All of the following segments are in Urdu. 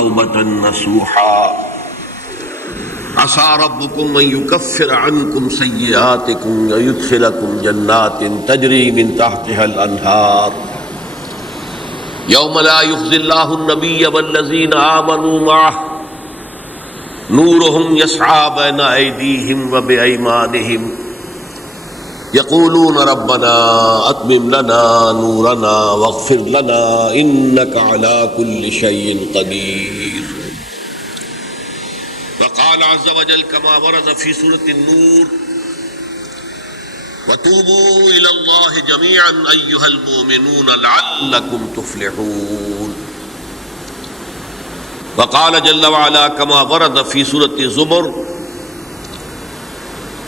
توبة نصوحا عسى ربكم أن يكفر عنكم سيئاتكم ويدخلكم جنات تجري من تحتها الأنهار يوم لا يخزي الله النبي والذين آمنوا معه نورهم يسعى بين أيديهم وبأيمانهم يقولون ربنا أتمم لنا نورنا واغفر لنا إنك على كل شيء قدير. وقال عز وجل كما ورد في سورة النور وتوبوا إلى الله جميعا أيها المؤمنون لعلكم تفلحون. وقال جل وعلا كما ورد في سورة الزمر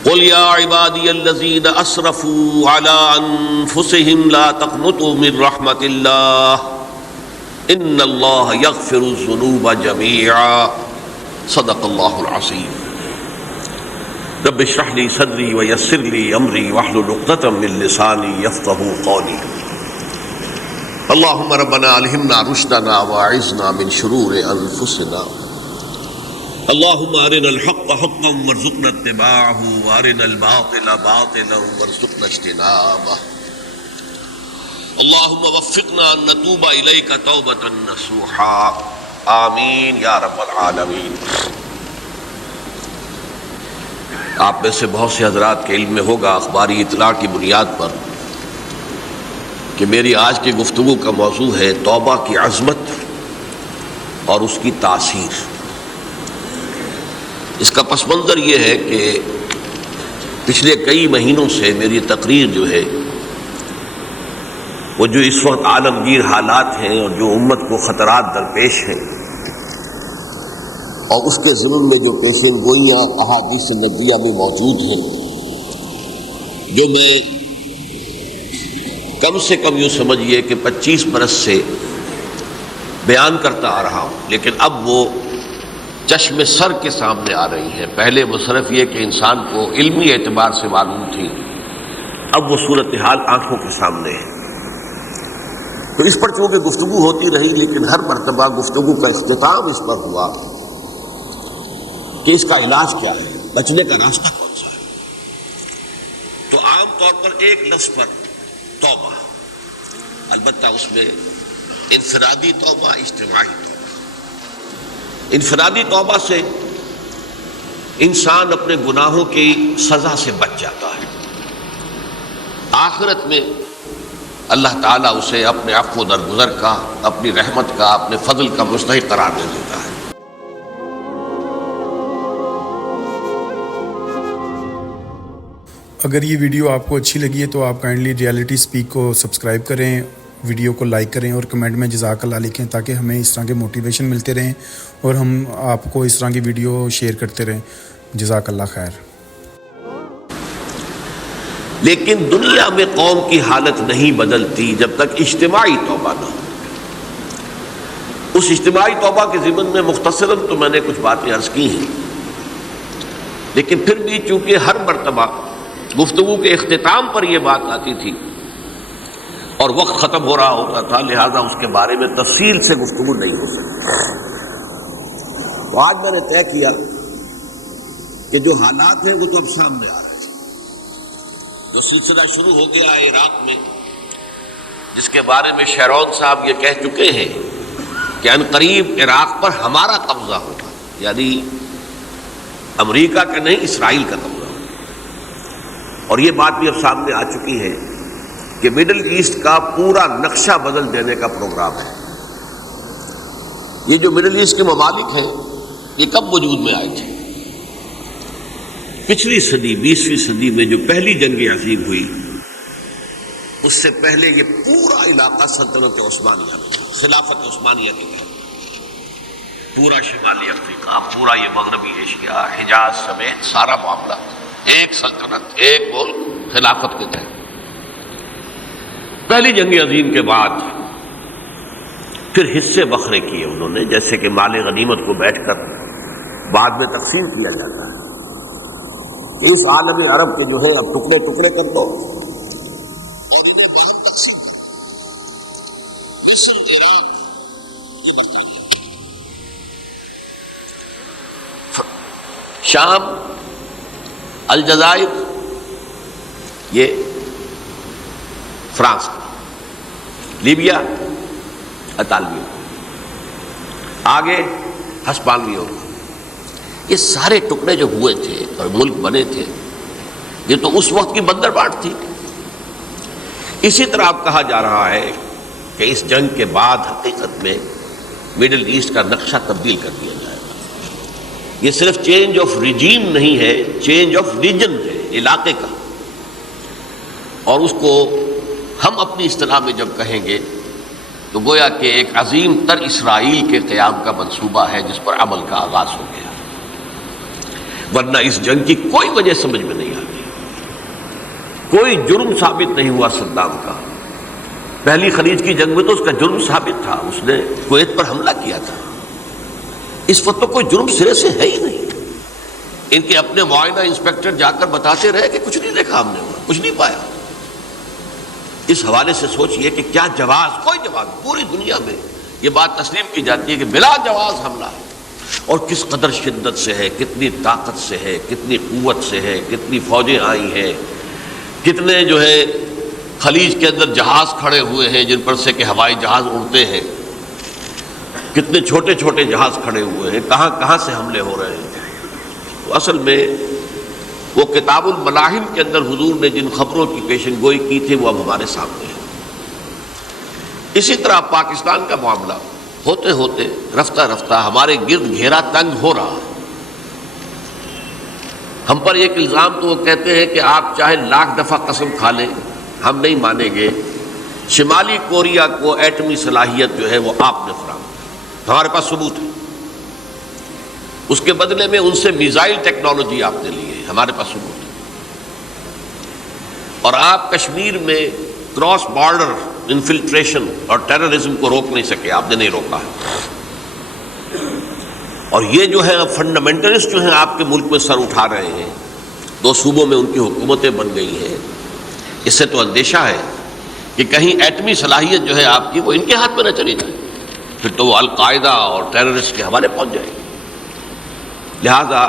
قل يا عبادي الذين أسرفوا على أنفسهم لا تقنطوا من رحمة الله إن الله يغفر الذنوب جميعا صدق الله العظيم. رب اشرح لي صدري ويسر لي أمري واحلل عقدة من لساني يفقهوا قولي. اللهم ربنا ألهمنا رشدنا وأعذنا من شرور أنفسنا. اللهم أرنا الحق حقا وارزقنا اتباعه وأرنا الباطل باطلا وارزقنا اجتنابه. اللهم وفقنا أن نتوب إليك توبة نصوحا آمین یا رب العالمین. آپ میں سے بہت سے حضرات کے علم میں ہوگا اخباری اطلاع کی بنیاد پر کہ میری آج کی گفتگو کا موضوع ہے توبہ کی عظمت اور اس کی تاثیر. اس کا پس منظر یہ ہے کہ پچھلے کئی مہینوں سے میری تقریر جو ہے وہ جو اس وقت عالمگیر حالات ہیں اور جو امت کو خطرات درپیش ہیں اور اس کے ضمن میں جو پیشین گوئیاں احادیث نبویہ میں موجود ہیں جو میں کم سے کم یوں سمجھیے کہ 25 برس سے بیان کرتا آ رہا ہوں، لیکن اب وہ چشم سر کے سامنے آ رہی ہیں. پہلے وہ صرف یہ کہ انسان کو علمی اعتبار سے معلوم تھی، اب وہ صورتحال آنکھوں کے سامنے ہے. تو اس پر چونکہ گفتگو ہوتی رہی لیکن ہر مرتبہ گفتگو کا اختتام اس پر ہوا کہ اس کا علاج کیا ہے، بچنے کا راستہ کون سا ہے. تو عام طور پر ایک لفظ پر توبہ، البتہ اس میں انفرادی توبہ، اجتماعی توبہ. انفرادی توبہ سے انسان اپنے گناہوں کی سزا سے بچ جاتا ہے. آخرت میں اللہ تعالیٰ اسے اپنے عفو درگزر کا، اپنی رحمت کا، اپنے فضل کا مستحق قرار دے دیتا ہے. اگر یہ ویڈیو آپ کو اچھی لگی ہے تو آپ کائنڈلی ریالٹی سپیک کو سبسکرائب کریں، ویڈیو کو لائک کریں اور کمنٹ میں جزاک اللہ لکھیں تاکہ ہمیں اس طرح کے موٹیویشن ملتے رہیں اور ہم آپ کو اس طرح کی ویڈیو شیئر کرتے رہیں. جزاک اللہ خیر. لیکن دنیا میں قوم کی حالت نہیں بدلتی جب تک اجتماعی توبہ نہ ہو. اس اجتماعی توبہ کے ضمن میں مختصراً تو میں نے کچھ باتیں عرض کی ہیں، لیکن پھر بھی چونکہ ہر مرتبہ گفتگو کے اختتام پر یہ بات آتی تھی اور وقت ختم ہو رہا ہوتا تھا، لہذا اس کے بارے میں تفصیل سے گفتگو نہیں ہو سکتی. تو آج میں نے طے کیا کہ جو حالات ہیں وہ تو اب سامنے آ رہے ہیں. جو سلسلہ شروع ہو گیا ہے عراق میں، جس کے بارے میں شیرون صاحب یہ کہہ چکے ہیں کہ عنقریب عراق پر ہمارا قبضہ ہوگا، یعنی امریکہ کا نہیں، اسرائیل کا قبضہ ہوگا. اور یہ بات بھی اب سامنے آ چکی ہے کہ مڈل ایسٹ کا پورا نقشہ بدل دینے کا پروگرام ہے. یہ جو مڈل ایسٹ کے ممالک ہیں یہ کب وجود میں آئے تھے؟ پچھلی صدی 20ویں صدی میں جو پہلی جنگ عظیم ہوئی اس سے پہلے یہ پورا علاقہ سلطنت عثمانیہ میں تھا، خلافت عثمانیہ کے تحت. پورا شمالی افریقہ، پورا یہ مغربی ایشیا، حجاز سمیت سارا معاملہ ایک سلطنت، ایک ملک، خلافت کے تحت. پہلی جنگ عظیم کے بعد پھر حصے بکھرے کیے انہوں نے، جیسے کہ مال غنیمت کو بیٹھ کر بعد میں تقسیم کیا جاتا ہے. اس عالم عرب کے جو ہے اب ٹکڑے ٹکڑے کر دو اور انہیں بعد تقسیم کرو. مصر، عراق، یہ برطانیہ، شام، الجزائر، یہ فرانس کا، لیبیا اطالویوں کا، آگے ہسپانویوں کا. یہ سارے ٹکڑے جو ہوئے تھے اور ملک بنے تھے، یہ تو اس وقت کی بندر بانٹ تھی. اسی طرح اب کہا جا رہا ہے کہ اس جنگ کے بعد حقیقت میں مڈل ایسٹ کا نقشہ تبدیل کر دیا جائے گا. یہ صرف چینج آف ریجیم نہیں ہے، چینج آف ریجن ہے، علاقے کا. اور اس کو ہم اپنی اصطلاح میں جب کہیں گے تو گویا کہ ایک عظیم تر اسرائیل کے قیام کا منصوبہ ہے جس پر عمل کا آغاز ہو گیا. ورنہ اس جنگ کی کوئی وجہ سمجھ میں نہیں آتی. کوئی جرم ثابت نہیں ہوا صدام کا. پہلی خلیج کی جنگ میں تو اس کا جرم ثابت تھا، اس نے کویت پر حملہ کیا تھا. اس وقت تو کوئی جرم سرے سے ہے ہی نہیں. ان کے اپنے معائنہ انسپیکٹر جا کر بتاتے رہے کہ کچھ نہیں دیکھا ہم نے، کچھ نہیں پایا. اس حوالے سے سوچئے کہ کیا جواز، کوئی جواز پوری دنیا میں یہ بات تسلیم کی جاتی ہے کہ بلا جواز حملہ ہے. اور کس قدر شدت سے ہے، کتنی طاقت سے ہے، کتنی قوت سے ہے، کتنی فوجیں آئی ہیں، کتنے جو ہے خلیج کے اندر جہاز کھڑے ہوئے ہیں جن پر سے کہ ہوائی جہاز اڑتے ہیں، کتنے چھوٹے چھوٹے جہاز کھڑے ہوئے ہیں، کہاں کہاں سے حملے ہو رہے ہیں. تو اصل میں وہ کتاب الملاحم کے اندر حضور نے جن خبروں کی پیشن گوئی کی تھی وہ اب ہمارے سامنے ہے. اسی طرح پاکستان کا معاملہ ہوتے ہوتے رفتہ رفتہ ہمارے گرد گھیرا تنگ ہو رہا ہے. ہم پر ایک الزام تو وہ کہتے ہیں کہ آپ چاہے لاکھ دفعہ قسم کھا لیں ہم نہیں مانیں گے، شمالی کوریا کو ایٹمی صلاحیت جو ہے وہ آپ نے فراہم کی. ہمارے پاس ثبوت ہے. اس کے بدلے میں ان سے میزائل ٹیکنالوجی آپ نے لی ہے، ہمارے پاس ثبوت ہے. اور آپ کشمیر میں کراس بارڈر انفلٹریشن اور ٹیررزم کو روک نہیں سکے، آپ نے نہیں روکا ہے. اور یہ جو ہے فنڈامنٹلسٹ جو ہیں آپ کے ملک میں سر اٹھا رہے ہیں، 2 صوبوں میں ان کی حکومتیں بن گئی ہیں. اس سے تو اندیشہ ہے کہ کہیں ایٹمی صلاحیت جو ہے آپ کی وہ ان کے ہاتھ میں نہ چلی جائے، پھر تو وہ القاعدہ اور ٹیررسٹ کے حوالے پہنچ جائے گی. لہذا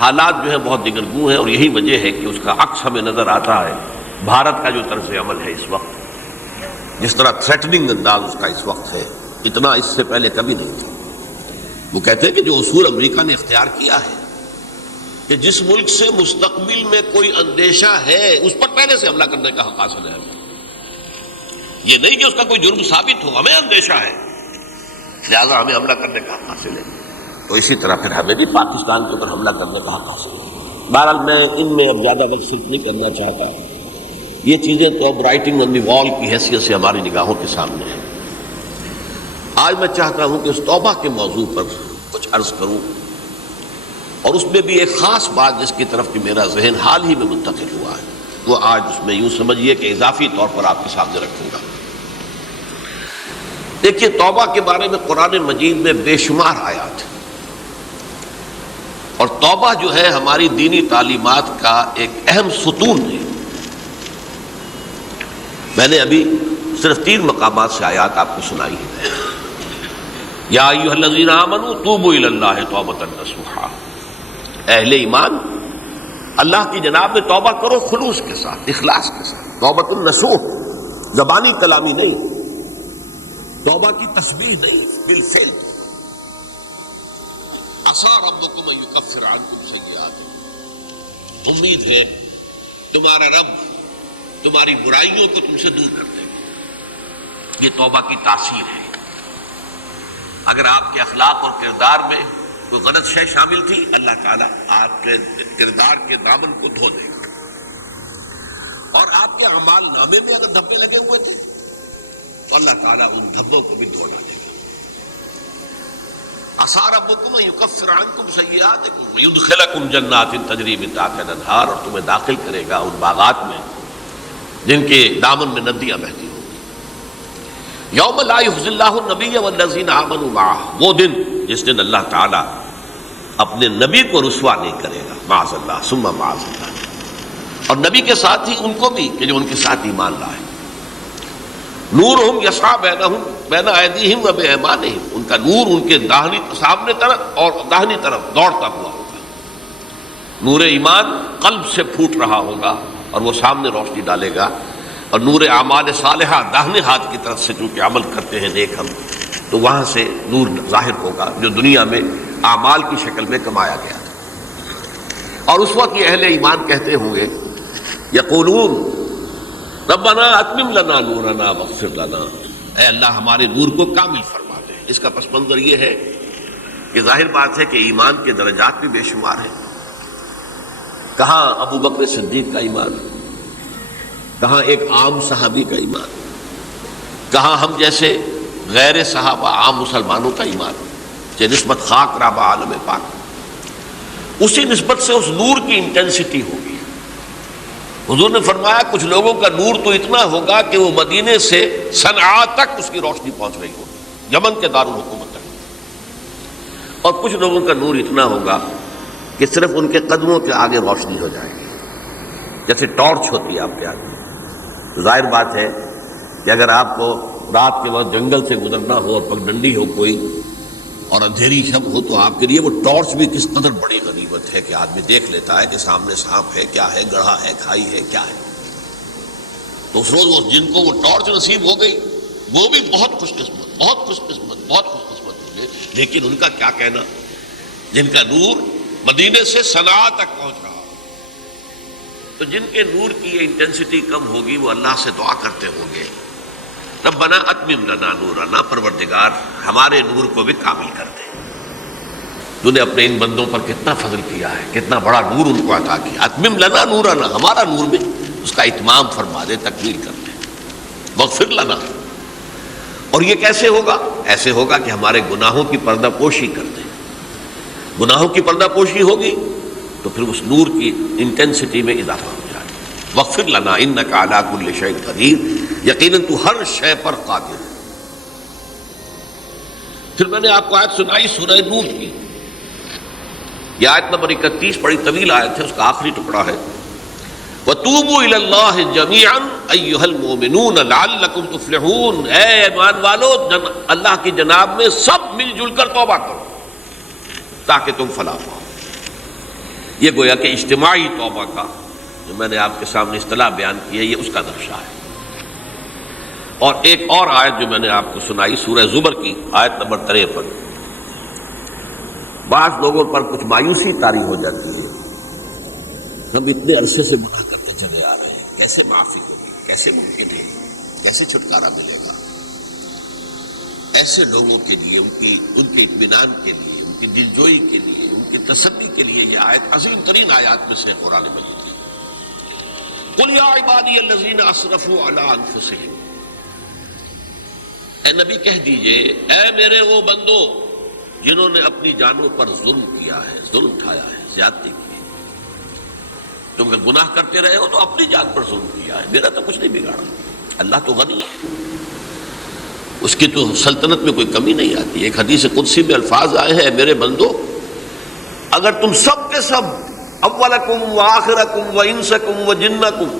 حالات جو ہیں بہت دگرگوں ہیں، اور یہی وجہ ہے کہ اس کا عکس ہمیں نظر آتا ہے. بھارت کا جو طرز عمل ہے اس وقت، جس طرح تھریٹننگ انداز اس کا اس وقت ہے، اتنا اس سے پہلے کبھی نہیں تھا. وہ کہتے ہیں کہ جو اصول امریکہ نے اختیار کیا ہے کہ جس ملک سے مستقبل میں کوئی اندیشہ ہے اس پر پہلے سے حملہ کرنے کا حق حاصل ہے. یہ نہیں کہ اس کا کوئی جرم ثابت ہو، ہمیں اندیشہ ہے لہذا ہمیں حملہ کرنے کا حق حاصل ہے. تو اسی طرح پھر ہمیں بھی پاکستان کے اوپر حملہ کرنے کا حق حاصل ہے. بہرحال میں ان میں اب زیادہ وقت صرف نہیں کرنا چاہتا. یہ چیزیں تو اب رائٹنگ آن دی وال کی حیثیت سے ہماری نگاہوں کے سامنے ہیں. آج میں چاہتا ہوں کہ اس توبہ کے موضوع پر کچھ عرض کروں، اور اس میں بھی ایک خاص بات جس کی طرف کہ میرا ذہن حال ہی میں منتقل ہوا ہے، وہ آج اس میں یوں سمجھیے کہ اضافی طور پر آپ کے سامنے رکھوں گا. دیکھیے، توبہ کے بارے میں قرآن مجید میں بے شمار آیات ہیں، اور توبہ جو ہے ہماری دینی تعلیمات کا ایک اہم ستون ہے. میں نے ابھی صرف 3 مقامات سے آیات آپ کو سنائی ہے. یا ایھا الذین آمنوا توبوا الی اللہ توبۃ نصوحا، اہل ایمان اللہ کی جناب میں توبہ کرو خلوص کے ساتھ، اخلاص کے ساتھ. توبۃ النصوح، زبانی کلامی نہیں، توبہ کی تسبیح نہیں، بالفعل. عسیٰ ربکم ان یکفر عنکم سیئاتکم، امید ہے تمہارا رب تمہاری برائیوں کو تم سے دور کر دے گا. یہ توبہ کی تاثیر ہے. اگر آپ کے اخلاق اور کردار میں کوئی غلط شے شامل تھی، اللہ تعالیٰ آپ کے کردار کے دامن کو دھو دے گا. اور آپ کے اعمال نامے میں اگر دھبے لگے ہوئے تھے تو اللہ تعالیٰ ان دھبوں کو بھی دھو ڈالے گا. عسیٰ ربکم ان یکفر عنکم سیئاتکم ویدخلکم جنات تجری من تحتہا الانہار، اور تمہیں داخل کرے گا ان باغات میں جن کے دامن میں ندیاں بہتی ہوں. یوم لا یخزی اللہ النبی والذین آمنوا معہ، وہ دن جس دن اللہ تعالیٰ اپنے نبی کو رسوا نہیں کرے گا، معاذ اللہ ثم معاذ اللہ، اور نبی کے ساتھ ہی ان کو بھی کہ جو ان کے ساتھ ایمان لائے. نورہم یسعی بینہم بین ایدیہم و بایمانہم، ان کا نور ان کے سامنے طرف اور داہنی طرف دوڑتا ہوا ہوگا. نور ایمان قلب سے پھوٹ رہا ہوگا اور وہ سامنے روشنی ڈالے گا، اور نور اعمال صالحہ داہنے ہاتھ کی طرف سے چونکہ عمل کرتے ہیں نیک ہم، تو وہاں سے نور ظاہر ہوگا جو دنیا میں اعمال کی شکل میں کمایا گیا تھا۔ اور اس وقت یہ اہل ایمان کہتے ہوں گے، یقولون ربنا اتمم لنا نورنا واغفر لنا، اے اللہ ہمارے نور کو کامل فرما دے۔ اس کا پس منظر یہ ہے کہ ظاہر بات ہے کہ ایمان کے درجات بھی بے شمار ہیں۔ کہاں ابو بکر صدیق کا ایمان، کہاں ایک عام صحابی کا ایمان، کہاں ہم جیسے غیر صحابہ عام مسلمانوں کا ایمان، کہ نسبت خاک رابع عالم پاک، اسی نسبت سے اس نور کی انٹینسٹی ہوگی۔ حضور نے فرمایا کچھ لوگوں کا نور تو اتنا ہوگا کہ وہ مدینے سے صنعاء تک اس کی روشنی پہنچ رہی ہوگی، یمن کے دارالحکومت تک، اور کچھ لوگوں کا نور اتنا ہوگا کہ صرف ان کے قدموں کے آگے روشنی ہو جائے گی، جیسے ٹارچ ہوتی ہے آپ کے آگے۔ تو ظاہر بات ہے کہ اگر آپ کو رات کے وقت جنگل سے گزرنا ہو اور پگڈنڈی ہو کوئی اور اندھیری شب ہو، تو آپ کے لیے وہ ٹارچ بھی کس قدر بڑی غنیمت ہے کہ آدمی دیکھ لیتا ہے کہ سامنے سانپ ہے، کیا ہے، گڑھا ہے، کھائی ہے، کیا ہے۔ تو اس روز جن کو وہ ٹارچ نصیب ہو گئی وہ بھی بہت خوش قسمت، بہت خوش قسمت، بہت خوش قسمت ہوں گے۔ لیکن ان کا کیا کہنا جن کا نور مدینے سے صنعاء تک پہنچ رہا، تو جن کے نور کی یہ انٹینسٹی کم ہوگی وہ اللہ سے دعا کرتے ہوں گے، ربنا اتمم لنا نورنا، پروردگار ہمارے نور کو بھی کامل کر دے۔ تو نے اپنے ان بندوں پر کتنا فضل کیا ہے، کتنا بڑا نور ان کو عطا کیا۔ اتمم لنا نورنا، ہمارا نور بھی اس کا اتمام فرما دے، تکمیل کر دے۔ واغفر لنا، اور یہ کیسے ہوگا؟ ایسے ہوگا کہ ہمارے گناہوں کی پردہ پوشی کر دے۔ گناہوں کی پردہ پوشی ہوگی تو پھر اس نور کی انٹینسٹی میں اضافہ ہو جائے گا۔ واغفر لنا انک علی کل شیء قدیر، یقیناً تو ہر شے پر قادر ہے۔ پھر میں نے آپ کو آیت سنائی سورہ نور کی، یہ آیت نمبر 31 بڑی طویل آیت ہے، اس کا آخری ٹکڑا ہے، وَتُوبُوا إِلَى اللَّهِ جَمِيعًا أَيُّهَا الْمُؤْمِنُونَ لَعَلَّكُمْ تُفْلِحُونَ، اے ایمان والو اللہ کی جناب میں سب مل جل کر توبہ کرو تاکہ تم فلاح پاؤ۔ یہ گویا کہ اجتماعی توبہ کا جو میں نے آپ کے سامنے اصطلاح بیان کی ہے، یہ اس کا نقشہ ہے۔ اور ایک اور آیت جو میں نے آپ کو سنائی سورہ زمر کی آیت نمبر 53، بعض لوگوں پر کچھ مایوسی طاری ہو جاتی ہے، ہم اتنے عرصے سے گناہ کرتے چلے آ رہے ہیں، کیسے معافی ہوگی، کیسے ممکن ہے، کیسے چھٹکارا ملے گا؟ ایسے لوگوں کے لیے ان کے اطمینان کے لیے، ان کی دلجوئی کے لیے، ان کی تسلی کے لیے یہ آیت عظیم ترین آیات میں سے قرآن مجید ہے۔ قل یا عبادی الذین اسرفوا علی انفسہم، اے نبی کہہ دیجئے اے میرے وہ بندو جنہوں نے اپنی جانوں پر ظلم کیا ہے، ظلم اٹھایا ہے، زیادتی کی ہے۔ تم گناہ کرتے رہے ہو تو اپنی جان پر ظلم کیا ہے، میرا تو کچھ نہیں بگاڑا۔ اللہ تو غنی ہے، اس کی تو سلطنت میں کوئی کمی نہیں آتی۔ ایک حدیث قدسی میں الفاظ آئے ہیں، میرے بندو اگر تم سب کے سب، اولکم و آخرکم و انسکم و جنکم،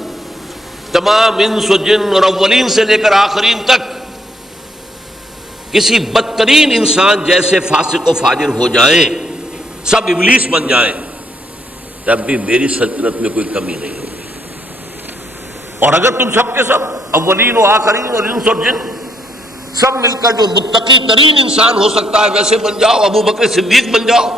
تمام انس و جن اور اولین سے لے کر آخرین تک کسی بدترین انسان جیسے فاسق و فاجر ہو جائیں، سب ابلیس بن جائیں، تب بھی میری سلطنت میں کوئی کمی نہیں ہوگی۔ اور اگر تم سب کے سب اولین و آخرین اور انس اور جن سب مل کر جو متقی ترین انسان ہو سکتا ہے ویسے بن جاؤ، ابو بکر صدیق بن جاؤ،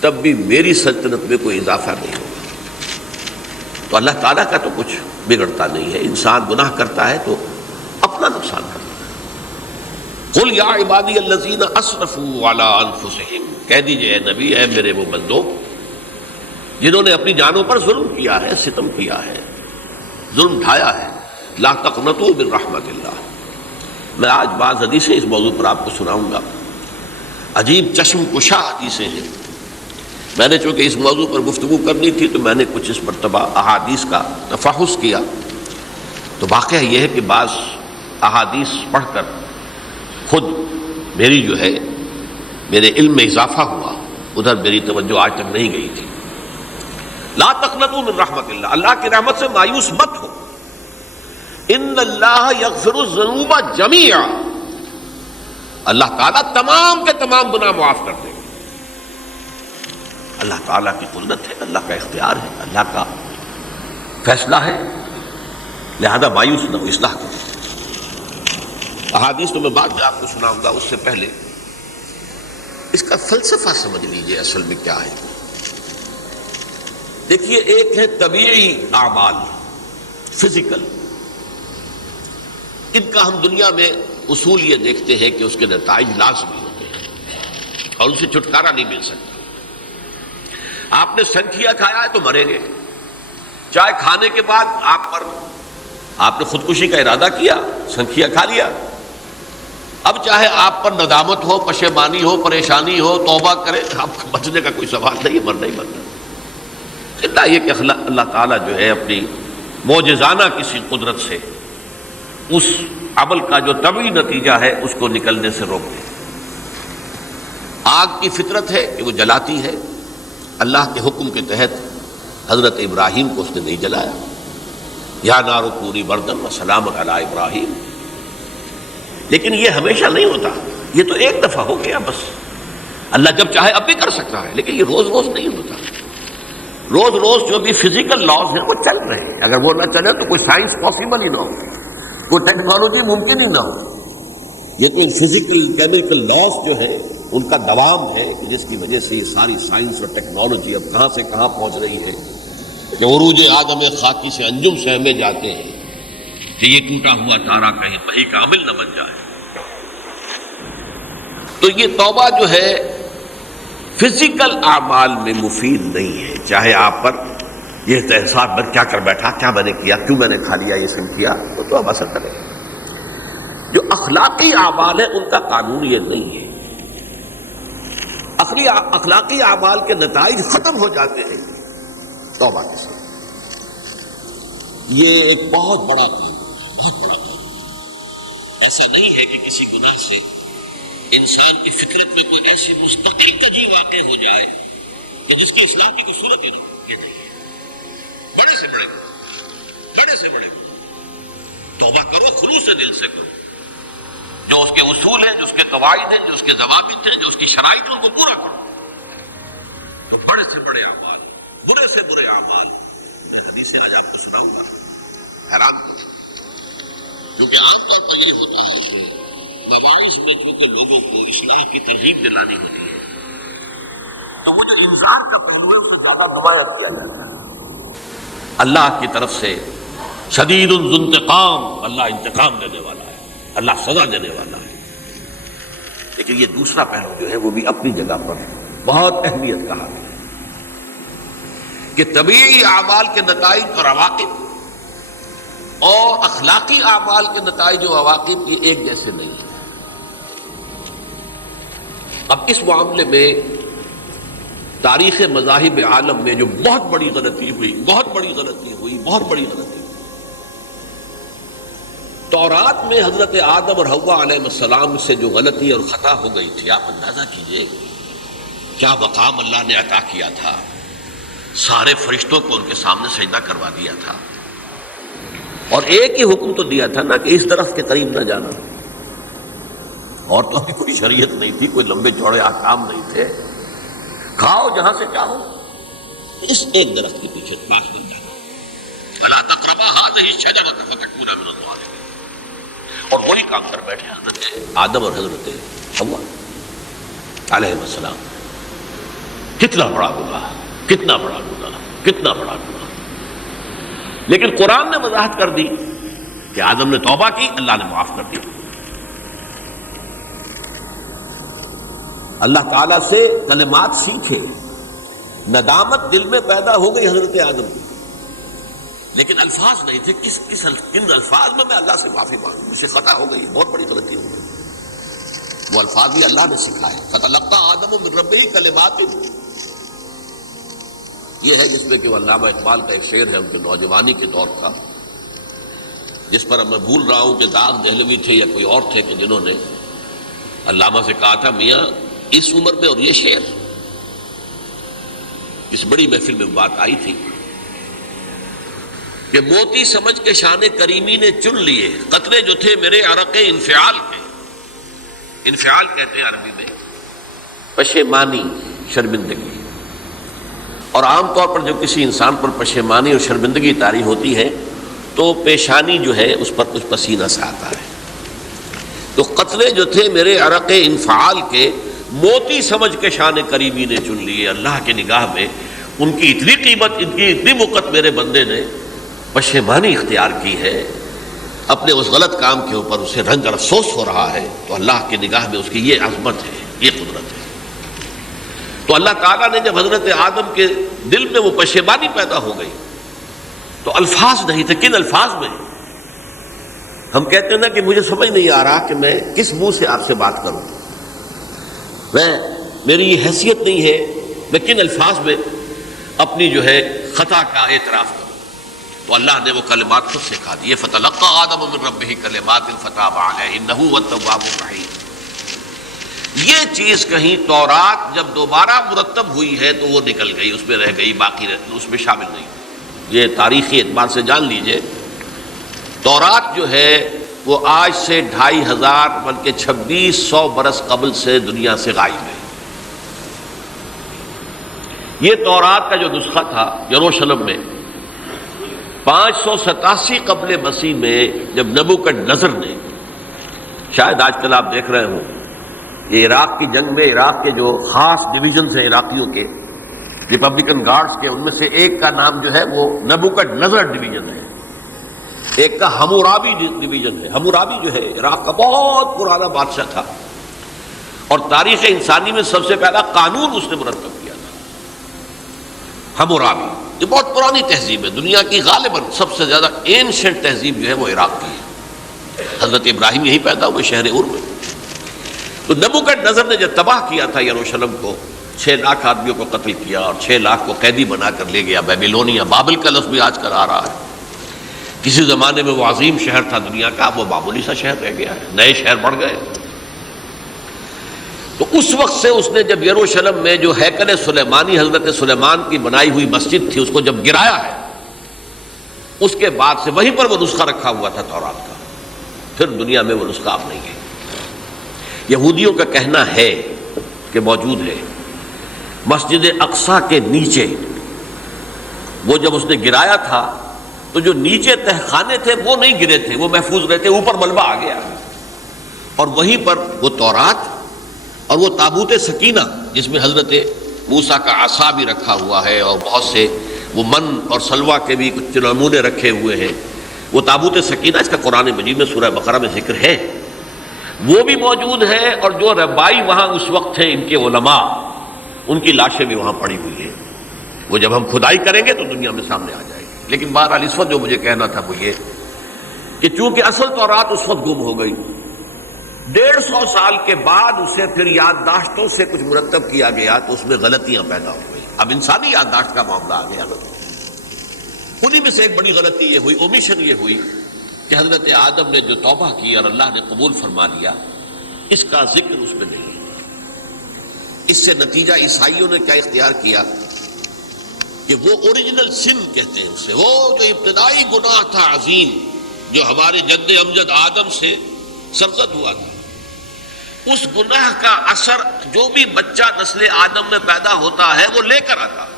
تب بھی میری سلطنت میں کوئی اضافہ نہیں ہوگا۔ تو اللہ تعالیٰ کا تو کچھ بگڑتا نہیں ہے، انسان گناہ کرتا ہے تو اپنا نقصان کرتا ہے۔ قل یا عبادی الذین اسرفوا علی انفسہم، کہہ دیجئے اے نبی اے میرے وہ بندو جنہوں نے اپنی جانوں پر ظلم کیا ہے، ستم کیا ہے، ظلم ڈھایا ہے، لا تقنطوا من رحمت اللہ۔ میں آج بعض حدیثیں اس موضوع پر آپ کو سناؤں گا، عجیب چشم کشا حدیثیں ہیں۔ میں نے چونکہ اس موضوع پر گفتگو کرنی تھی تو میں نے کچھ اس مرتبہ احادیث کا تفحص کیا، تو واقعہ یہ ہے کہ بعض احادیث پڑھ کر خود میری جو ہے میرے علم میں اضافہ ہوا، ادھر میری توجہ آج تک نہیں گئی تھی۔ لا تقنطوا من رحمت اللہ، اللہ کی رحمت سے مایوس مت ہو۔ ان اللہ یغفر الذنوب جميعا، اللہ تعالیٰ تمام کے تمام گناہ معاف کر دے گا۔ اللہ تعالیٰ کی قدرت ہے، اللہ کا اختیار ہے، اللہ کا فیصلہ ہے، لہذا مایوس نہ ہو، اصلاح کرو۔ احادیث تو میں بعد میں آپ کو سناؤں گا، اس سے پہلے اس کا فلسفہ سمجھ لیجئے اصل میں کیا ہے۔ دیکھیے، ایک ہے طبیعی اعمال، فزیکل، ان کا ہم دنیا میں اصول یہ دیکھتے ہیں کہ اس کے نتائج لازمی ہوتے ہیں اور ان سے چھٹکارا نہیں مل سکتا۔ آپ نے سنکھیا کھایا ہے تو مریں گے، چائے کھانے کے بعد آپ نے خودکشی کا ارادہ کیا، سنکھیا کھا لیا، اب چاہے آپ پر ندامت ہو، پشیمانی ہو، پریشانی ہو، توبہ کرے، آپ کو بچنے کا کوئی سوال نہیں، مرنا ہی مرنا۔ اتنا یہ کہ اللہ تعالیٰ جو ہے اپنی معجزانہ کسی قدرت سے اس عمل کا جو طبعی نتیجہ ہے اس کو نکلنے سے روک دے۔ آگ کی فطرت ہے کہ وہ جلاتی ہے، اللہ کے حکم کے تحت حضرت ابراہیم کو اس نے نہیں جلایا، یا نار کونی بردن وسلام علی ابراہیم۔ لیکن یہ ہمیشہ نہیں ہوتا، یہ تو ایک دفعہ ہو گیا بس۔ اللہ جب چاہے اب بھی کر سکتا ہے، لیکن یہ روز روز نہیں ہوتا۔ روز روز جو بھی فزیکل لاز ہیں وہ چل رہے ہیں، اگر وہ نہ چلے تو کوئی سائنس پاسبل ہی نہ ہو، کوئی ٹیکنالوجی ممکن ہی نہ ہو۔ یہ تو فزیکل کیمیکل لاز جو ہے ان کا دوام ہے کہ جس کی وجہ سے یہ ساری سائنس اور ٹیکنالوجی اب کہاں سے کہاں پہنچ رہی ہے کہ عروج آدم خاکی سے انجم سہمے جاتے ہیں کہ یہ ٹوٹا ہوا تارا کہیں بہی کامل نہ بن جائے۔ تو یہ توبہ جو ہے فزیکل اعمال میں مفید نہیں ہے، چاہے آپ پر یہ احساس میں کیا کر بیٹھا، کیا میں نے کیا، کیوں میں نے کھا لیا، یہ سب کیا، تو توبہ اثر کرے۔ جو اخلاقی اعمال ہے ان کا قانون یہ نہیں ہے، اخلاقی اعمال کے نتائج ختم ہو جاتے ہیں توبہ کے ساتھ۔ یہ ایک بہت بڑا قانون ہے، بہت بڑا قانون۔ ایسا نہیں ہے کہ کسی گناہ سے انسان کی فطرت میں کوئی ایسی مستقل کجی واقع ہو جائے کہ جس کی اصلاح کی کوئی صورت ہی نہ ہو۔ یہ نہیں، بڑے سے بڑے توبہ کرو، خلوص سے دل سے کرو، جو اس کے اصول ہیں، جو اس کے قواعد ہیں، جو اس کے ضوابط ہیں، جو اس کی شرائط ہیں، ان کو پورا کرو۔ تو بڑے سے بڑے اعمال، برے سے برے اعمال، میں حدیث آج آپ کو سناؤں گا، حیران ہو، کیونکہ عام طور پر یہ ہوتا ہے کہ مواعظ میں چونکہ لوگوں کو اصلاح کی ترغیب دلانی ہوتی ہے تو وہ جو انسان کا پہلو ہے اس سے زیادہ نمایاں کیا جاتا ہے۔ اللہ کی طرف سے شدید ذو انتقام، اللہ انتقام دینے والا ہے، اللہ سزا دینے والا ہے۔ لیکن یہ دوسرا پہلو جو ہے وہ بھی اپنی جگہ پر بہت اہمیت کا حامل ہے کہ طبیعی اعمال کے نتائج اور عواقب اور اخلاقی اعمال کے نتائج و عواقب یہ ایک جیسے نہیں ہیں۔ اب اس معاملے میں تاریخ مذاہب عالم میں جو بہت بڑی غلطی ہوئی، تورات میں حضرت آدم اور حوا علیہ السلام سے جو غلطی اور خطا ہو گئی تھی، آپ اندازہ کیجئے کیا مقام اللہ نے عطا کیا تھا، سارے فرشتوں کو ان کے سامنے سجدہ کروا دیا تھا، اور ایک ہی حکم تو دیا تھا نا کہ اس درخت کے قریب نہ جانا، اور تو ابھی کوئی شریعت نہیں تھی، کوئی لمبے چوڑے احکام نہیں تھے، کھاؤ جہاں سے چاہو، اس ایک درخت کے پیچھے پاس بن جانا، فلا تقربا هذه الشجرة فتكونا من الظالمين، اور وہی کام کر بیٹھے حضرت آدم اور حضرت حوا علیہ السلام۔ کتنا بڑا گناہ، کتنا بڑا گناہ، کتنا بڑا گناہ۔ لیکن قرآن نے وضاحت کر دی کہ آدم نے توبہ کی، اللہ نے معاف کر دیا۔ اللہ تعالیٰ سے کلمات سیکھے، ندامت دل میں پیدا ہو گئی حضرت آدم کو، لیکن الفاظ نہیں تھے، کن الفاظ میں اللہ سے معافی مانگوں، مجھ سے خطا ہو گئی، بہت بڑی غلطی ہو گئی۔ وہ الفاظ بھی اللہ نے سکھائے، فتلقى آدم من ربہ کلمات، یہ ہے جس میں کہ وہ علامہ اقبال کا ایک شعر ہے ان کے نوجوانی کے دور کا، جس پر اب میں بھول رہا ہوں کہ داغ دہلوی تھے یا کوئی اور تھے کہ جنہوں نے علامہ سے کہا تھا میاں اس عمر میں، اور یہ شعر اس بڑی محفل میں بات آئی تھی کہ موتی سمجھ کے شان کریمی نے چن لیے قطرے جو تھے میرے عرق انفعال کے۔ انفعال کہتے ہیں عربی میں پشیمانی، شرمندگی، اور عام طور پر جب کسی انسان پر پشیمانی اور شرمندگی طاری ہوتی ہے تو پیشانی جو ہے اس پر کچھ پسینہ سا آتا ہے. تو قطرے جو تھے میرے عرق انفعال کے موتی سمجھ کے شان کریمی نے چن لیے. اللہ کی نگاہ میں ان کی اتنی قیمت، ان کی اتنی وقت میرے بندے نے پشیمانی اختیار کی ہے اپنے اس غلط کام کے اوپر، اسے رنج اور افسوس ہو رہا ہے، تو اللہ کی نگاہ میں اس کی یہ عظمت ہے، یہ قدرت ہے. تو اللہ تعالیٰ نے جب حضرت آدم کے دل میں وہ پشیمانی پیدا ہو گئی تو الفاظ نہیں تھے. کن الفاظ میں؟ ہم کہتے ہیں نا کہ مجھے سمجھ نہیں آ رہا کہ میں کس منہ سے آپ سے بات کروں، میری یہ حیثیت نہیں ہے میں کن الفاظ میں اپنی جو ہے خطا کا اعتراف کروں. تو اللہ نے وہ کلمات خود سکھا دیے. فتلقى آدم من ربه کلمات فتاب علیہ انہ هو التواب الرحیم. یہ چیز کہیں تورات جب دوبارہ مرتب ہوئی ہے تو وہ نکل گئی، اس میں رہ گئی، باقی اس میں شامل نہیں. یہ تاریخی اعتبار سے جان لیجئے، تورات جو ہے وہ آج سے 2500 بلکہ 2600 برس قبل سے دنیا سے غائب ہے. یہ تورات کا جو نسخہ تھا یروشلم میں 587 قبل مسیح میں جب نبوکدنضر نے، شاید آج کل آپ دیکھ رہے ہوں یہ عراق کی جنگ میں عراق کے جو خاص ڈویژنز ہیں عراقیوں کے ریپبلکن گارڈز کے، ان میں سے ایک کا نام جو ہے وہ نبوکدنضر ڈویژن ہے، ایک کا حمورابی ڈویژن ہے. حمورابی جو ہے عراق کا بہت پرانا بادشاہ تھا اور تاریخ انسانی میں سب سے پہلا قانون اس نے مرتب کیا تھا. حمورابی یہ بہت پرانی تہذیب ہے، دنیا کی غالباً سب سے زیادہ اینشنٹ تہذیب جو ہے وہ عراق کی ہے. حضرت ابراہیم یہیں پیدا ہوئے شہر عور میں. تو نبوکدنضر نے جب تباہ کیا تھا یروشلم کو، 6 لاکھ آدمیوں کو قتل کیا اور 6 لاکھ کو قیدی بنا کر لے گیا بیبیلونیا. بابل کا لفظ بھی آج کل آ رہا ہے. کسی زمانے میں وہ عظیم شہر تھا دنیا کا، وہ معمولی سا شہر رہ گیا ہے، نئے شہر بڑھ گئے. تو اس وقت سے اس نے جب یروشلم میں جو ہیکل سلیمانی حضرت سلیمان کی بنائی ہوئی مسجد تھی اس کو جب گرایا ہے، اس کے بعد سے وہیں پر وہ نسخہ رکھا ہوا تھا تورات کا. پھر دنیا میں وہ نسخہ اب نہیں ہے. یہودیوں کا کہنا ہے کہ موجود ہے مسجد اقصی کے نیچے. وہ جب اس نے گرایا تھا تو جو نیچے تہخانے تھے وہ نہیں گرے تھے، وہ محفوظ رہتے، اوپر ملبہ آ گیا اور وہیں پر وہ تورات اور وہ تابوت سکینہ جس میں حضرت موسیٰ کا عصا بھی رکھا ہوا ہے اور بہت سے وہ من اور سلوہ کے بھی کچھ نمونے رکھے ہوئے ہیں، وہ تابوت سکینہ اس کا قرآن مجید میں سورہ بقرہ میں ذکر ہے، وہ بھی موجود ہے. اور جو ربائی وہاں اس وقت تھے ان کے علماء، ان کی لاشیں بھی وہاں پڑی ہوئی ہیں. وہ جب ہم کھدائی کریں گے تو دنیا میں سامنے آ جائے گی. لیکن بہرحال اس وقت جو مجھے کہنا تھا وہ یہ کہ چونکہ اصل تورات اس وقت گم ہو گئی، 150 سال کے بعد اسے پھر یادداشتوں سے کچھ مرتب کیا گیا تو اس میں غلطیاں پیدا ہو گئی. اب انسانی یادداشت کا معاملہ آ گیا. انہی میں سے ایک بڑی غلطی یہ ہوئی، اومیشن یہ ہوئی کہ حضرت آدم نے جو توبہ کی اور اللہ نے قبول فرما لیا، اس کا ذکر اس میں نہیں. اس سے نتیجہ عیسائیوں نے کیا اختیار کیا کہ وہ اوریجنل سن کہتے ہیں اسے، وہ جو ابتدائی گناہ تھا عظیم جو ہمارے جد امجد آدم سے سرزد ہوا تھا، اس گناہ کا اثر جو بھی بچہ نسل آدم میں پیدا ہوتا ہے وہ لے کر آتا ہے.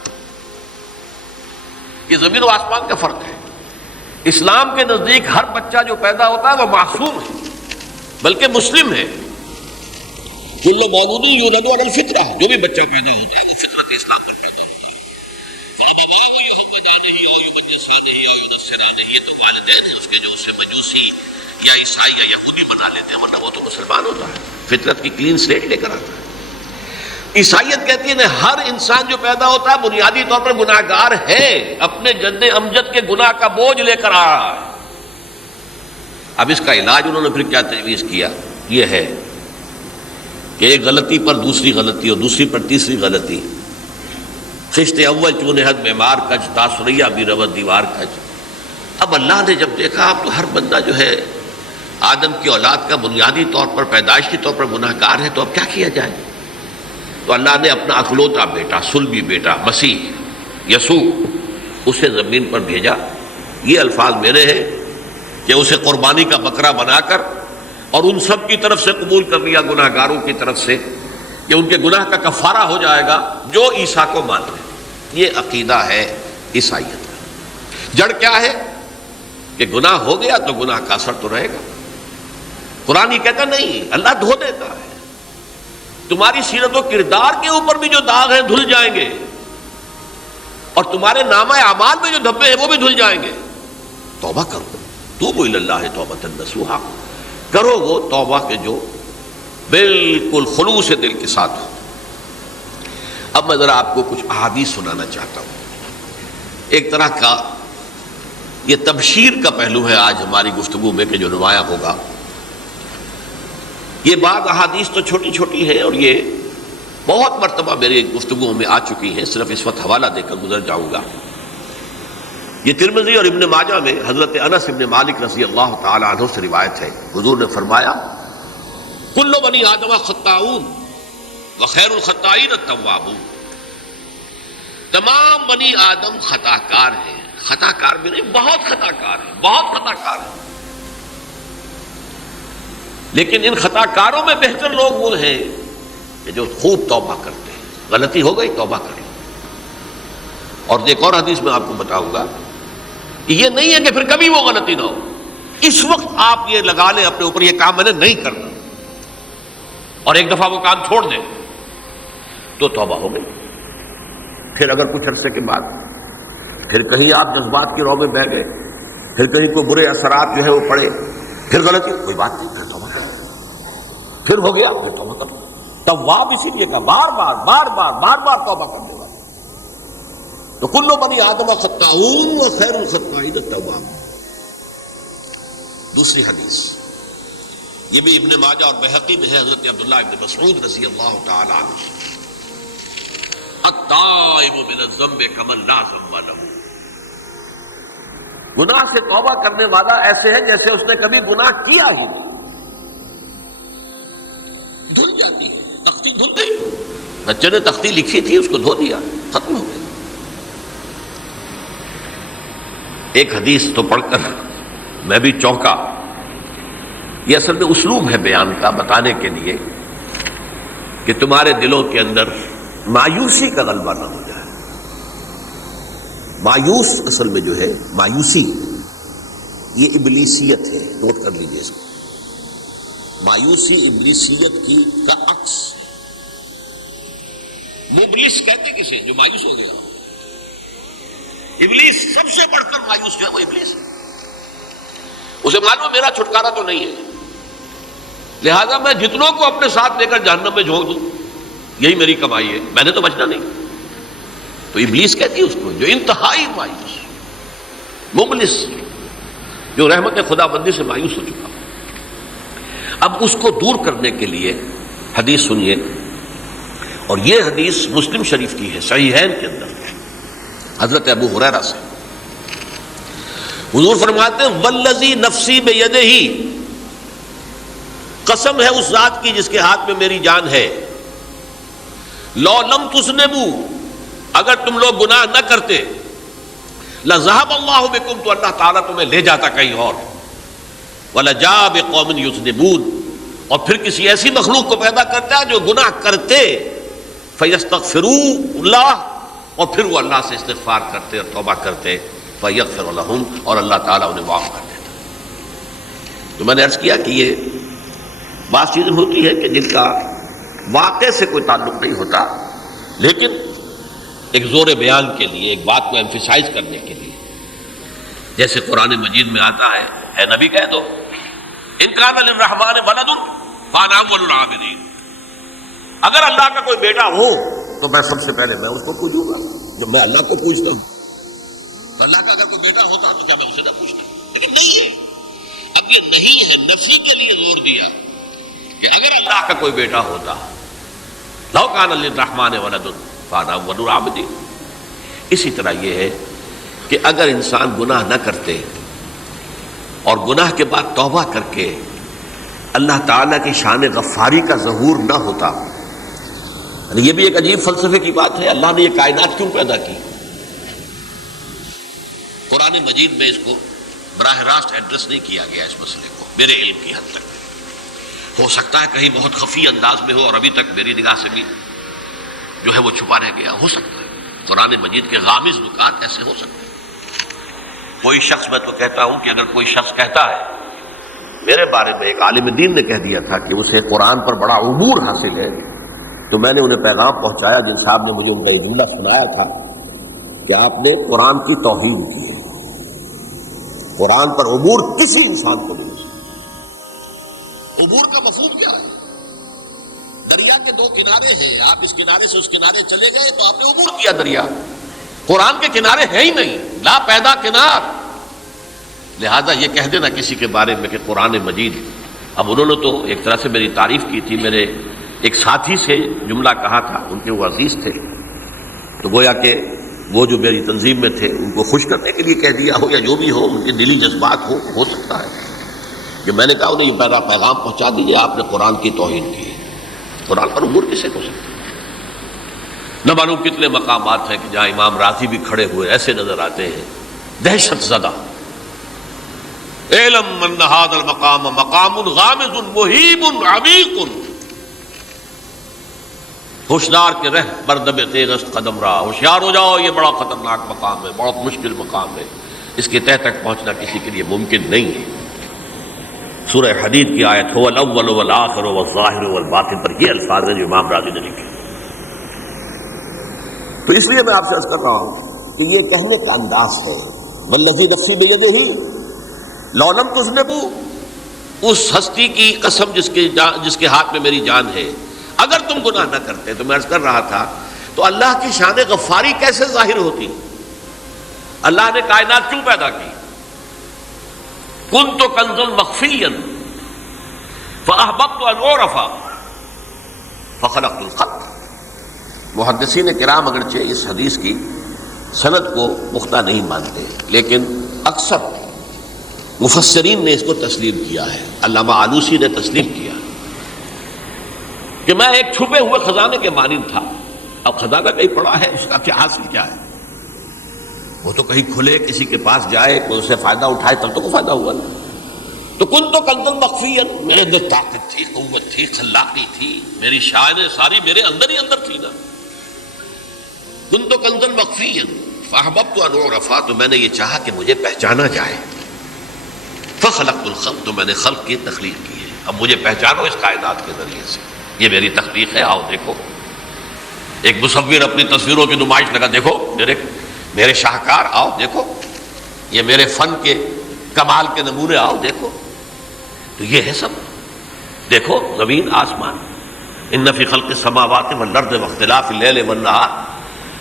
یہ زمین و آسمان کا فرق ہے. اسلام کے نزدیک ہر بچہ جو پیدا ہوتا ہے وہ معصوم ہے بلکہ مسلم ہے. کل مولود یولد علی الفطرہ، جو بھی بچہ پیدا ہوتا ہے وہ فطرت اسلام پر پیدا ہوتا ہے. یہ تو والدین ہیں اس کے جو اسے مجوسی یا عیسائی یا یہودی بنا لیتے ہیں، ورنہ وہ تو مسلمان ہوتا ہے، فطرت کی کلین سلیٹ لے کر آتا ہے. عیسائیت کہتی ہے ہر انسان جو پیدا ہوتا ہے بنیادی طور پر گناہگار ہے، اپنے جد امجد کے گناہ کا بوجھ لے کر آ رہا ہے. اب اس کا علاج انہوں نے پھر کیا تجویز کیا، یہ ہے کہ ایک غلطی پر دوسری غلطی اور دوسری پر تیسری غلطی. خشت اول چون حد معمار کج تاثریہ بھی رود دیوار کج. اب اللہ نے جب دیکھا اب تو ہر بندہ جو ہے آدم کی اولاد کا بنیادی طور پر پیدائشی طور پر گناہ گار ہے، تو اب کیا کیا جائے؟ تو اللہ نے اپنا اکلوتا بیٹا، صلبی بیٹا مسیح یسوع اسے زمین پر بھیجا. یہ الفاظ میرے ہیں کہ اسے قربانی کا بکرا بنا کر اور ان سب کی طرف سے قبول کر لیا، گناہ گاروں کی طرف سے، کہ ان کے گناہ کا کفارہ ہو جائے گا جو عیسیٰ کو مان لے. یہ عقیدہ ہے عیسائیت کا۔ جڑ کیا ہے کہ گناہ ہو گیا تو گناہ کا اثر تو رہے گا۔ قرآن یہ کہتا نہیں، اللہ دھو دیتا ہے۔ تمہاری سیرت و کردار کے اوپر بھی جو داغ ہیں دھل جائیں گے، اور تمہارے نامہ اعمال میں جو دھبے ہیں وہ بھی دھل جائیں گے۔ توبہ کرو، توبوا الی اللہ توبۃ نصوحا، کرو وہ توبہ کے جو بالکل خلوص دل کے ساتھ ہو۔ اب میں ذرا آپ کو کچھ احادیث سنانا چاہتا ہوں۔ ایک طرح کا یہ تبشیر کا پہلو ہے آج ہماری گفتگو میں کہ جو نمایاں ہوگا۔ یہ بعض احادیث تو چھوٹی چھوٹی ہیں اور یہ بہت مرتبہ میرے گفتگو میں آ چکی ہیں، صرف اس وقت حوالہ دے کر گزر جاؤں گا۔ یہ ترمذی اور ابن ماجہ میں حضرت انس ابن مالک رضی اللہ تعالی عنہ سے روایت ہے، حضور نے فرمایا کل بنی آدم خطاؤون وخیر الخطائین التوابون، تمام بنی آدم خطا کار ہیں۔ خطا کار بھی نہیں، بہت خطا کار ہیں، بہت خطا کار ہیں، لیکن ان خطا کاروں میں بہتر لوگ وہ ہیں کہ جو خوب توبہ کرتے ہیں۔ غلطی ہو گئی توبہ کر لو۔ اور ایک اور حدیث میں آپ کو بتاؤں گا کہ یہ نہیں ہے کہ پھر کبھی وہ غلطی نہ ہو، اس وقت آپ یہ لگا لیں اپنے اوپر یہ کام میں نے نہیں کرنا، اور ایک دفعہ وہ کام چھوڑ دیں تو توبہ ہو گئی۔ پھر اگر کچھ عرصے کے بعد پھر کہیں آپ جذبات کی رو میں بہہ گئے، پھر کہیں کوئی برے اثرات جو ہے وہ پڑے، پھر غلطی، کوئی بات نہیں، پھر توبہ کرو، پھر ہو گیا پھر توبہ کرو۔ تواب اسی لیے کہا بار بار بار بار بار بار توبہ کرنے والے۔ تو کل بنی آدم خطاؤون وخیر الخطائین التواب۔ دوسری حدیث یہ بھی ابن ماجہ اور بہقی میں ہے، حضرت عبداللہ ابن مسعود رضی اللہ تعالی عنہ، التائب من الذنب کمن لا ذنب له، گناہ سے توبہ کرنے والا ایسے ہے جیسے اس نے کبھی گناہ کیا ہی نہیں۔ دھل جاتی ہے تختی، دھل گئی، بچے نے تختی لکھی تھی اس کو دھو دیا، ختم ہو گئی۔ ایک حدیث تو پڑھ کر میں بھی چونکا۔ یہ اصل میں اسلوب ہے بیان کا، بتانے کے لیے کہ تمہارے دلوں کے اندر مایوسی کا غلبہ نہ ہو جائے۔ مایوس اصل میں جو ہے مایوسی، یہ ابلیسیت ہے، نوٹ کر لیجیے اس کو۔ مایوسی ابلیسیت کی کا عکس ہے۔ مبلس کہتے کسے جو مایوس ہو گیا؟ ابلیس سب سے بڑھ کر مایوس جو ہے وہ ابلیس ہے۔ اسے معلوم میرا چھٹکارا تو نہیں ہے، لہذا میں جتنوں کو اپنے ساتھ لے کر جہنم میں جھونک دوں یہی میری کمائی ہے، میں نے تو بچنا نہیں۔ تو ابلیس کہتی ہے اس کو جو انتہائی مایوس، مبلس، جو رحمت خدا بندی سے مایوس ہو چکا۔ اب اس کو دور کرنے کے لیے حدیث سنیے، اور یہ حدیث مسلم شریف کی ہے، صحیحین کے اندر، حضرت ابو ہریرہ سے۔ حضور فرماتے ہیں والذی نفسی بیدہ، قسم ہے اس ذات کی جس کے ہاتھ میں میری جان ہے، لو لم تذنبوا، اگر تم لوگ گناہ نہ کرتے، لذهب اللہ بکم، تو اللہ تعالیٰ تمہیں لے جاتا کہیں اور، ولجاء بقوم یذنبون، اور پھر کسی ایسی مخلوق کو پیدا کرتا ہے جو گناہ کرتے، فیستغفروا اللہ، اور پھر وہ اللہ سے استغفار کرتے اور توبہ کرتے، فیغفر لہم، اور اللہ تعالیٰ انہیں معاف کر دیتا۔ تو میں نے عرض کیا کہ یہ بعض چیزیں ہوتی ہے کہ جن کا واقع سے کوئی تعلق نہیں ہوتا، لیکن ایک زور بیان کے لیے، ایک بات کو ایمفیسائز کرنے کے لیے، جیسے قرآن مجید میں آتا ہے، اے نبی کہہ دو ان کان للرحمن ولد فانا اول العابدین، اگر اللہ کا کوئی بیٹا ہو تو میں سب سے پہلے میں اس کو پوجوں گا، جب میں اللہ کو پوجتا ہوں۔ اللہ کا اگر کوئی بیٹا ہوتا تو کیا میں اسے نہ پوچھتا؟ لیکن نہیں ہے۔ اب یہ نہیں ہے، نفی کے لیے زور دیا کہ اگر اللہ کا کوئی بیٹا ہوتا، لو کان للرحمن ولد فانا اول العابدین۔ اسی طرح یہ ہے کہ اگر انسان گناہ نہ کرتے اور گناہ کے بعد توبہ کر کے اللہ تعالیٰ کی شان غفاری کا ظہور نہ ہوتا، یہ بھی ایک عجیب فلسفے کی بات ہے، اللہ نے یہ کائنات کیوں پیدا کی؟ قرآن مجید میں اس کو براہ راست ایڈریس نہیں کیا گیا اس مسئلے کو، میرے علم کی حد تک۔ ہو سکتا ہے کہیں بہت خفی انداز میں ہو اور ابھی تک میری نگاہ سے بھی جو ہے وہ چھپا رہ گیا، ہو سکتا ہے۔ قرآن مجید کے غامض نکات ایسے ہو سکتے ہیں؟ کوئی شخص، میں تو کہتا ہوں کہ اگر کوئی شخص کہتا ہے، میرے بارے میں ایک عالم دین نے کہہ دیا تھا کہ اسے قرآن پر بڑا عبور حاصل ہے، تو میں نے انہیں پیغام پہنچایا، جن صاحب نے مجھے ان کا یہ جملہ سنایا تھا کہ آپ نے قرآن کی توہین کی ہے، قرآن پر عبور کسی انسان کو نہیں ہو سکتا۔ عبور کا مفہوم کیا ہے؟ دریا کے دو کنارے ہیں، آپ اس کنارے سے اس کنارے چلے گئے تو آپ نے عبور کیا دریا۔ قرآن کے کنارے ہیں ہی نہیں، لا پیدا کنار۔ لہذا یہ کہہ دینا کسی کے بارے میں کہ قرآن مجید، اب انہوں نے تو ایک طرح سے میری تعریف کی تھی، میرے ایک ساتھی سے جملہ کہا تھا، ان کے وہ عزیز تھے، تو گویا کہ وہ جو میری تنظیم میں تھے ان کو خوش کرنے کے لیے کہہ دیا ہو یا جو بھی ہو، ان کے دلی جذبات ہو سکتا ہے کہ میں نے کہا انہیں یہ پہلا پیغام پہنچا دیجیے، آپ نے قرآن کی توہین کی ہے۔ قرآن پر عبور کسے ہو سکتا ہے؟ نہ معلوم کتنے مقامات ہیں کہ جہاں امام راضی بھی کھڑے ہوئے ایسے نظر آتے ہیں، دہشت زدہ، اعلم من هذا المقام مقام غامض مہیب عمیق، ہوشیار کے رہ بردم تیغست قدم رہا، ہوشیار ہو جاؤ، یہ بڑا خطرناک مقام ہے، بہت مشکل مقام ہے، اس کے تہ تک پہنچنا کسی کے لیے ممکن نہیں ہے۔ سورہ حدید کی آیت هو الاول والآخر والظاہر والباطن پر یہ الفاظ ہیں جو امام راضی نے لکھے۔ تو اس لیے میں آپ سے عرض کر رہا ہوں کہ یہ کہنے کا انداز ہے، والذی نفسی بیدہ، لو لم تذنبوا، اس ہستی کی قسم جس کے ہاتھ میں میری جان ہے، اگر تم گناہ نہ کرتے، تو میں عرض کر رہا تھا تو اللہ کی شان غفاری کیسے ظاہر ہوتی؟ اللہ نے کائنات کیوں پیدا کی؟ کنت کنزا مخفیا فاحببت ان اعرف فخلقت الخط۔ محدثین کرام اگرچہ اس حدیث کی سند کو پختہ نہیں مانتے، لیکن اکثر مفسرین نے اس کو تسلیم کیا ہے۔ علامہ آلوسی نے تسلیم کیا کہ میں ایک چھپے ہوئے خزانے کے مانند تھا۔ اب خزانہ کہیں پڑا ہے، اس کا کیا حاصل کیا ہے؟ وہ تو کہیں کھلے، کسی کے پاس جائے، کوئی اسے فائدہ اٹھائے تب تو کو فائدہ ہوا نا۔ تو کن تو کنز مخفیا، میرے طاقت تھی، قوت تھی، خلاقی تھی، میری شان ساری میرے اندر ہی اندر تھی نا۔ کن تو کنز مخفیا فاحببت ان اعرف، تو میں نے یہ چاہا کہ مجھے پہچانا جائے۔ فخلقت الخلق، تو میں نے خلق کی تخلیق کی ہے، اب مجھے پہچانو اس کائنات کے ذریعے سے، یہ میری تخلیق ہے، آؤ دیکھو۔ ایک مصور اپنی تصویروں کی نمائش لگا، دیکھو میرے شاہکار، آؤ دیکھو، یہ میرے فن کے کمال کے نمونے، آؤ دیکھو۔ تو یہ ہے سب، دیکھو زمین آسمان، ان فی خلق السماوات والارض واختلاف اللیل والنہار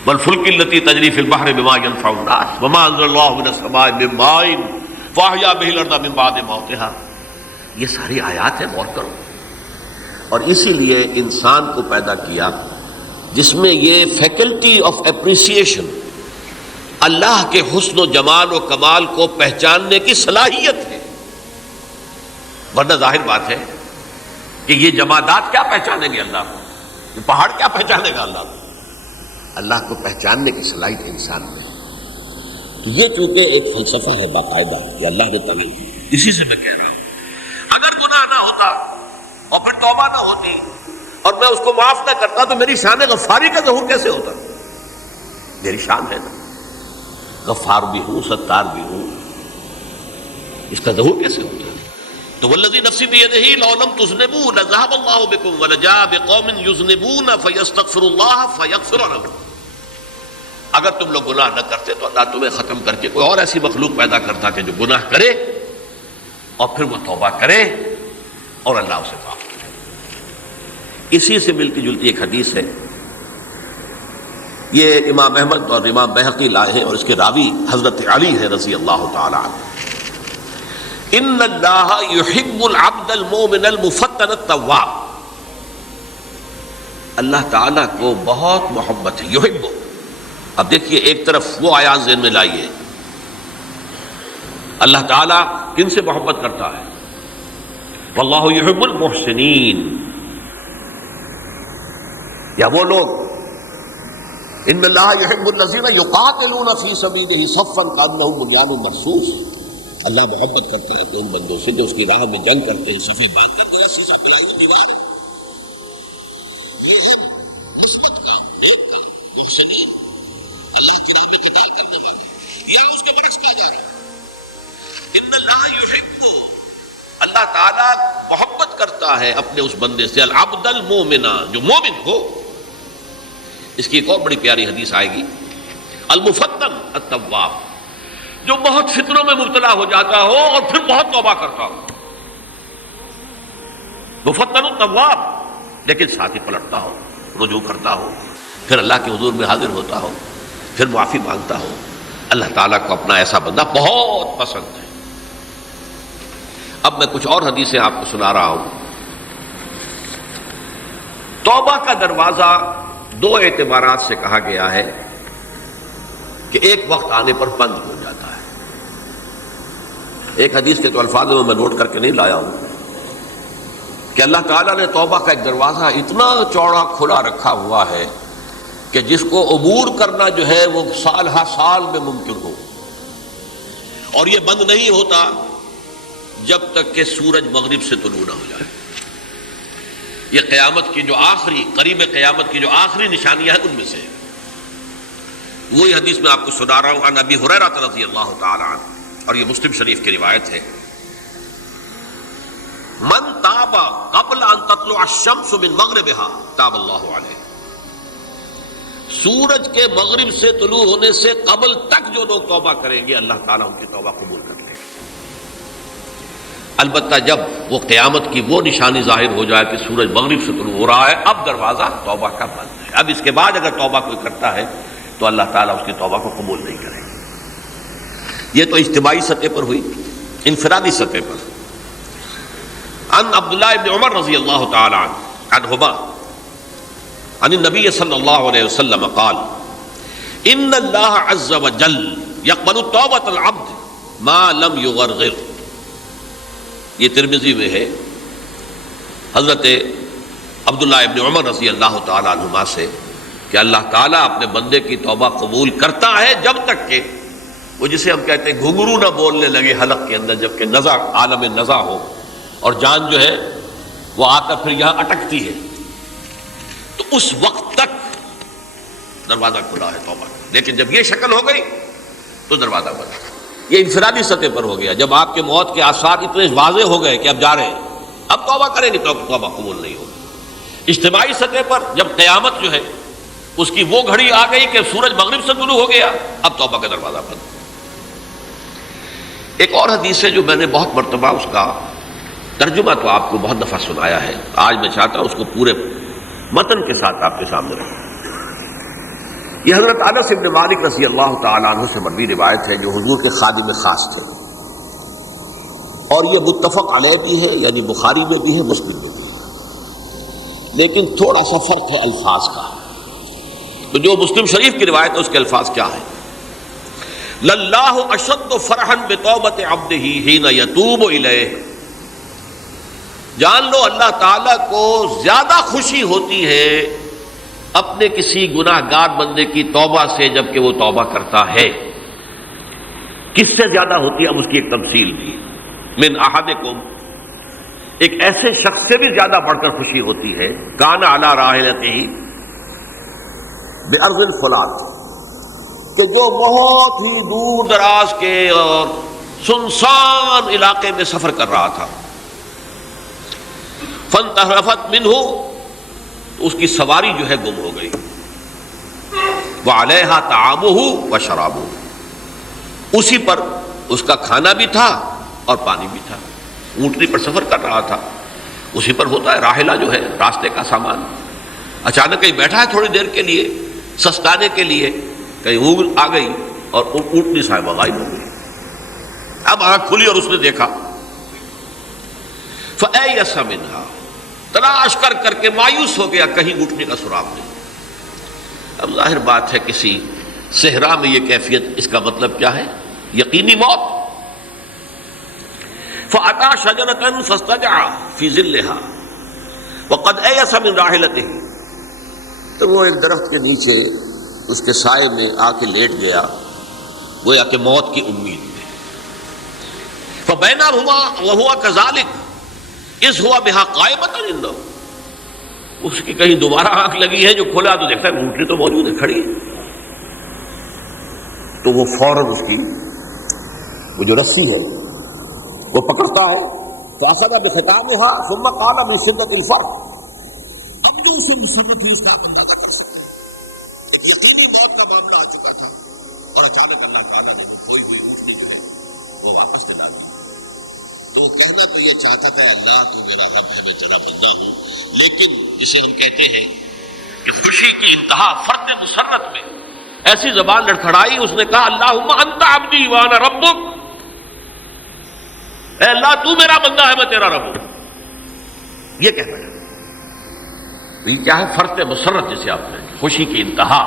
والفلک التی تجری فی البحر بما ینفع الناس وما انزل اللہ من السماء من ماء فاحیا بہ الارض من بعد موتها، یہ ساری آیات ہیں، غور کرو۔ اور اسی لیے انسان کو پیدا کیا جس میں یہ فیکلٹی آف اپریسیشن، اللہ کے حسن و جمال و کمال کو پہچاننے کی صلاحیت ہے۔ ورنہ ظاہر بات ہے کہ یہ جمادات کیا پہچانیں گے اللہ کو، یہ پہاڑ کیا پہچانے گا اللہ کو؟ اللہ کو پہچاننے کی صلاحیت انسان میں۔ تو یہ چونکہ ایک فلسفہ ہے باقاعدہ کہ اللہ نے تعالیٰ، اسی سے میں کہہ رہا ہوں اگر گناہ نہ ہوتا اور پھر توبہ نہ ہوتی اور میں اس کو معاف نہ کرتا تو میری شان غفاری کا ظہور کیسے ہوتا؟ میری شان ہے نا، غفار بھی ہوں، ستار بھی ہوں، اس کا ظہور کیسے ہوتا ہے؟ تو والذی نفسی بیدہ لو لم تذنبوا لذهب اللہ بکم ولجاء بقوم یذنبون فیستغفروا اللہ فیغفر لهم۔ اگر تم لوگ گناہ نہ کرتے تو اللہ تمہیں ختم کر کے کوئی اور ایسی مخلوق پیدا کرتا کہ جو گناہ کرے اور پھر وہ توبہ کرے اور اللہ اسے معاف کرے۔ اسی سے ملتی جلتی ایک حدیث ہے، یہ امام احمد اور امام بہقی لائے ہیں، اور اس کے راوی حضرت علی ہے رضی اللہ تعالی عنہ۔ ان اللہ یحب العبد المؤمن المفتن التواب، اللہ تعالیٰ کو بہت محبت ہے، یحب۔ اب دیکھیے ایک طرف وہ آیات ذہن میں لائیے، اللہ تعالیٰ کن سے محبت کرتا ہے؟ واللہ یحب المحسنین، یا وہ لوگ ان اللہ یحب الذین یقاتلون فی سبیلہ صفا کانہم بنیان مرصوص، اللہ محبت کرتے ہیں ان بندوں سے جو اس کی راہ میں جنگ کرتے ہیں، صفیں باندھ کرتے ہیں، سیسا بنائی کی دیوار۔ یہ ہے نسبت کا ایک محسنین، تعالیٰ محبت کرتا ہے اپنے اس بندے سے، العبد المومن، جو مومن ہو. اس کی ایک اور بڑی پیاری حدیث آئے گی، المفتن التواب، جو بہت فتنوں میں مبتلا ہو جاتا ہو اور پھر بہت توبہ کرتا ہو. مفتن التواب، لیکن ساتھ ہی پلٹتا ہو، رجوع کرتا ہو، پھر اللہ کے حضور میں حاضر ہوتا ہو، پھر معافی مانگتا ہو. اللہ تعالیٰ کو اپنا ایسا بندہ بہت پسند ہے. اب میں کچھ اور حدیثیں آپ کو سنا رہا ہوں. توبہ کا دروازہ دو اعتبارات سے کہا گیا ہے کہ ایک وقت آنے پر بند ہو جاتا ہے. ایک حدیث کے تو الفاظ میں نوٹ کر کے نہیں لایا ہوں کہ اللہ تعالیٰ نے توبہ کا ایک دروازہ اتنا چوڑا کھلا رکھا ہوا ہے کہ جس کو عبور کرنا جو ہے وہ سال ہر سال میں ممکن ہو، اور یہ بند نہیں ہوتا جب تک کہ سورج مغرب سے طلوع نہ ہو جائے. یہ قیامت کی جو آخری، قریب قیامت کی جو آخری نشانیاں ہیں ان میں سے ہے. وہی حدیث میں آپ کو سنا رہا ہوں، عن ابی ہریرہ رضی اللہ تعالی عنہ، اور یہ مسلم شریف کی روایت ہے. من تاب قبل ان تطلع الشمس من مغربها تاب اللہ علیہ. سورج کے مغرب سے طلوع ہونے سے قبل تک جو لوگ توبہ کریں گے اللہ تعالیٰ ان کی توبہ قبول کر لے گا. البتہ جب وہ قیامت کی وہ نشانی ظاہر ہو جائے کہ سورج مغرب سے طلوع ہو رہا ہے، اب دروازہ توبہ کا بند ہے. اب اس کے بعد اگر توبہ کوئی کرتا ہے تو اللہ تعالیٰ اس کی توبہ کو قبول نہیں کرے گا. یہ تو اجتماعی سطح پر ہوئی. انفرادی سطح پر عن عبداللہ ابن عمر رضی اللہ تعالی عنہما عن النبی صلی اللہ علیہ وسلم قال ان اللہ عز وجل یقبل توبۃ العبد ما لم یغرغر. یہ ترمذی میں ہے حضرت عبداللہ ابن عمر رضی اللہ تعالی عنہما سے کہ اللہ تعالیٰ اپنے بندے کی توبہ قبول کرتا ہے جب تک کہ وہ جسے ہم کہتے ہیں گھنگرو نہ بولنے لگے حلق کے اندر، جبکہ نزع، عالم نزع ہو اور جان جو ہے وہ آ کر پھر یہاں اٹکتی ہے، تو اس وقت تک دروازہ کھلا ہے توبہ. لیکن جب یہ شکل ہو گئی تو دروازہ بند. یہ انفرادی سطح پر ہو گیا. جب آپ کے موت کے آثار اتنے واضح ہو گئے کہ اب جا رہے ہیں، اب توبہ کریں گے تو توبہ قبول نہیں ہوگی. اجتماعی سطح پر جب قیامت جو ہے اس کی وہ گھڑی آ گئی کہ سورج مغرب سے طلوع ہو گیا، اب توبہ کا دروازہ بند. ایک اور حدیث ہے جو میں نے بہت مرتبہ اس کا ترجمہ تو آپ کو بہت دفعہ سنایا ہے، آج میں چاہتا ہوں اس کو پورے متن کے ساتھ آپ کے سامنے رکھوں. یہ حضرت انس بن مالک رضی اللہ تعالیٰ عنہ سے مروی روایت ہے جو حضور کے خادم خاص تھے، اور یہ متفق علیہ بھی ہے، یعنی بخاری میں بھی ہے، مسلم میں بھی ہے، لیکن تھوڑا سا فرق ہے الفاظ کا. تو جو مسلم شریف کی روایت ہے اس کے الفاظ کیا ہے؟ للہ اشد فرحا بتوبۃ عبدہ حین یتوب الیہ. جان لو اللہ تعالیٰ کو زیادہ خوشی ہوتی ہے اپنے کسی گناہ گار بندے کی توبہ سے جب کہ وہ توبہ کرتا ہے. کس سے زیادہ ہوتی ہے؟ اب اس کی ایک تمثیل دی. من احدکم، ایک ایسے شخص سے بھی زیادہ بڑھ کر خوشی ہوتی ہے کان علی راحلتہ بارض الفلات، کہ جو بہت ہی دور دراز کے اور سنسان علاقے میں سفر کر رہا تھا. فانتحرفت منہ، اس کی سواری جو ہے گم ہو گئی. وعلیہا طعامہ وشرابہ، اسی پر اس کا کھانا بھی تھا اور پانی بھی تھا. اونٹنی پر سفر کر رہا تھا، اسی پر ہوتا ہے راحلہ جو ہے راستے کا سامان. اچانک کہیں بیٹھا ہے تھوڑی دیر کے لیے سستانے کے لیے، کہیں اونگ آ گئی اور اونٹنی صاحبہ غائب ہو گئی. اب آنکھ کھلی اور اس نے دیکھا. فَأَيَّسَ مِنْهَا، تلاش کر کر کے مایوس ہو گیا، کہیں اونٹنی کا سراغ نہیں. اب ظاہر بات ہے کسی صحرا میں یہ کیفیت، اس کا مطلب کیا ہے؟ یقینی موت. فَأَتَىٰ شَجَرَةً فَاسْتَجَعَ فِي ظِلِّهَا وَقَدْ أَيَسَ مِنْ رَاحِلَتِهِ. تو وہ ایک درخت کے نیچے اس کے سائے میں آ کے لیٹ گیا، گویا کہ موت کی امید میں. فَبَيْنَهُمَا وَهُوَ كَذَلِكَ اذ هُوَ بِهَا قَائِمَةٌ عِندَهُ. اس کی کہیں دوبارہ آنکھ لگی ہے، جو کھولا تو دیکھتا ہے اونٹنی تو موجود ہے، کھڑی ہے. تو وہ فوراً اس کی وہ جو رسی ہے وہ پکڑتا ہے، فاخذ بختامها ثم قال من شدت الفرق. اب جو اسے مسرت ہوئی اس کا آپ اندازہ کر سکتے ہیں، ایک یقینی موت کا معاملہ آ چکا تھا اور اچانک اللہ تعالیٰ نے وہ کھوئی ہوئی روشنی جو ہے وہ واپس دلا دی. تو کہنا تو یہ چاہتا تھا اللہ تو میرا رب ہے، میں تیرا بندہ ہوں، لیکن جسے ہم کہتے ہیں کہ خوشی کی انتہا فرد مسرت میں ایسی زبان لڑکھڑائی، اس نے کہا اللہم انت عبدی وانا ربک، اے اللہ تو میرا بندہ ہے میں تیرا رب ہوں. یہ کہنا ہے یہ کیا ہے؟ فرد مسرت جسے آپ نے خوشی کی انتہا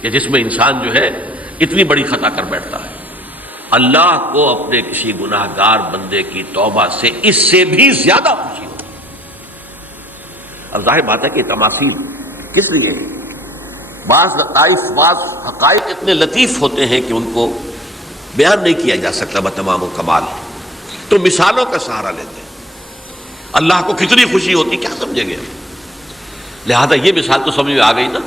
کہ جس میں انسان جو ہے اتنی بڑی خطا کر بیٹھتا ہے. اللہ کو اپنے کسی گناہ گار بندے کی توبہ سے اس سے بھی زیادہ خوشی ہوتی. اب ظاہر بات ہے کہ تماثیل کس لیے ہے؟ بعض لطائف بعض حقائق اتنے لطیف ہوتے ہیں کہ ان کو بیان نہیں کیا جا سکتا بتمام و کمال، تو مثالوں کا سہارا لیتے ہیں. اللہ کو کتنی خوشی ہوتی کیا سمجھیں گے؟ لہذا یہ مثال تو سمجھ میں آ گئی نا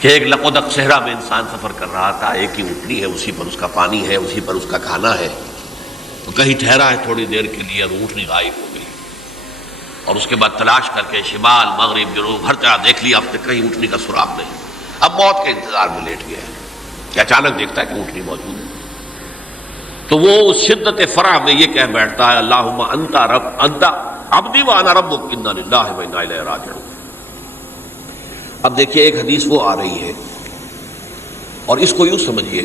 کہ ایک لقودق صحرا میں انسان سفر کر رہا تھا، ایک ہی اونٹنی ہے، اسی پر اس کا پانی ہے، اسی پر اس کا کھانا ہے. تو کہیں ٹھہرا ہے تھوڑی دیر کے لیے اور اونٹنی غائب ہو گئی، اور اس کے بعد تلاش کر کے شمال مغرب جنوب ہر طرح دیکھ لیا، اب تک کہیں اونٹنی کا سراغ نہیں. اب موت کے انتظار میں لیٹ گیا ہے کہ اچانک دیکھتا ہے کہ اونٹنی موجود ہے. تو وہ اس شدت فرح میں یہ کہہ بیٹھتا ہے اللہم انت رب انت عبدی وانا ربک انا للہ و انا الیہ راجعون. اب دیکھیے ایک حدیث وہ آ رہی ہے اور اس کو یوں سمجھیے،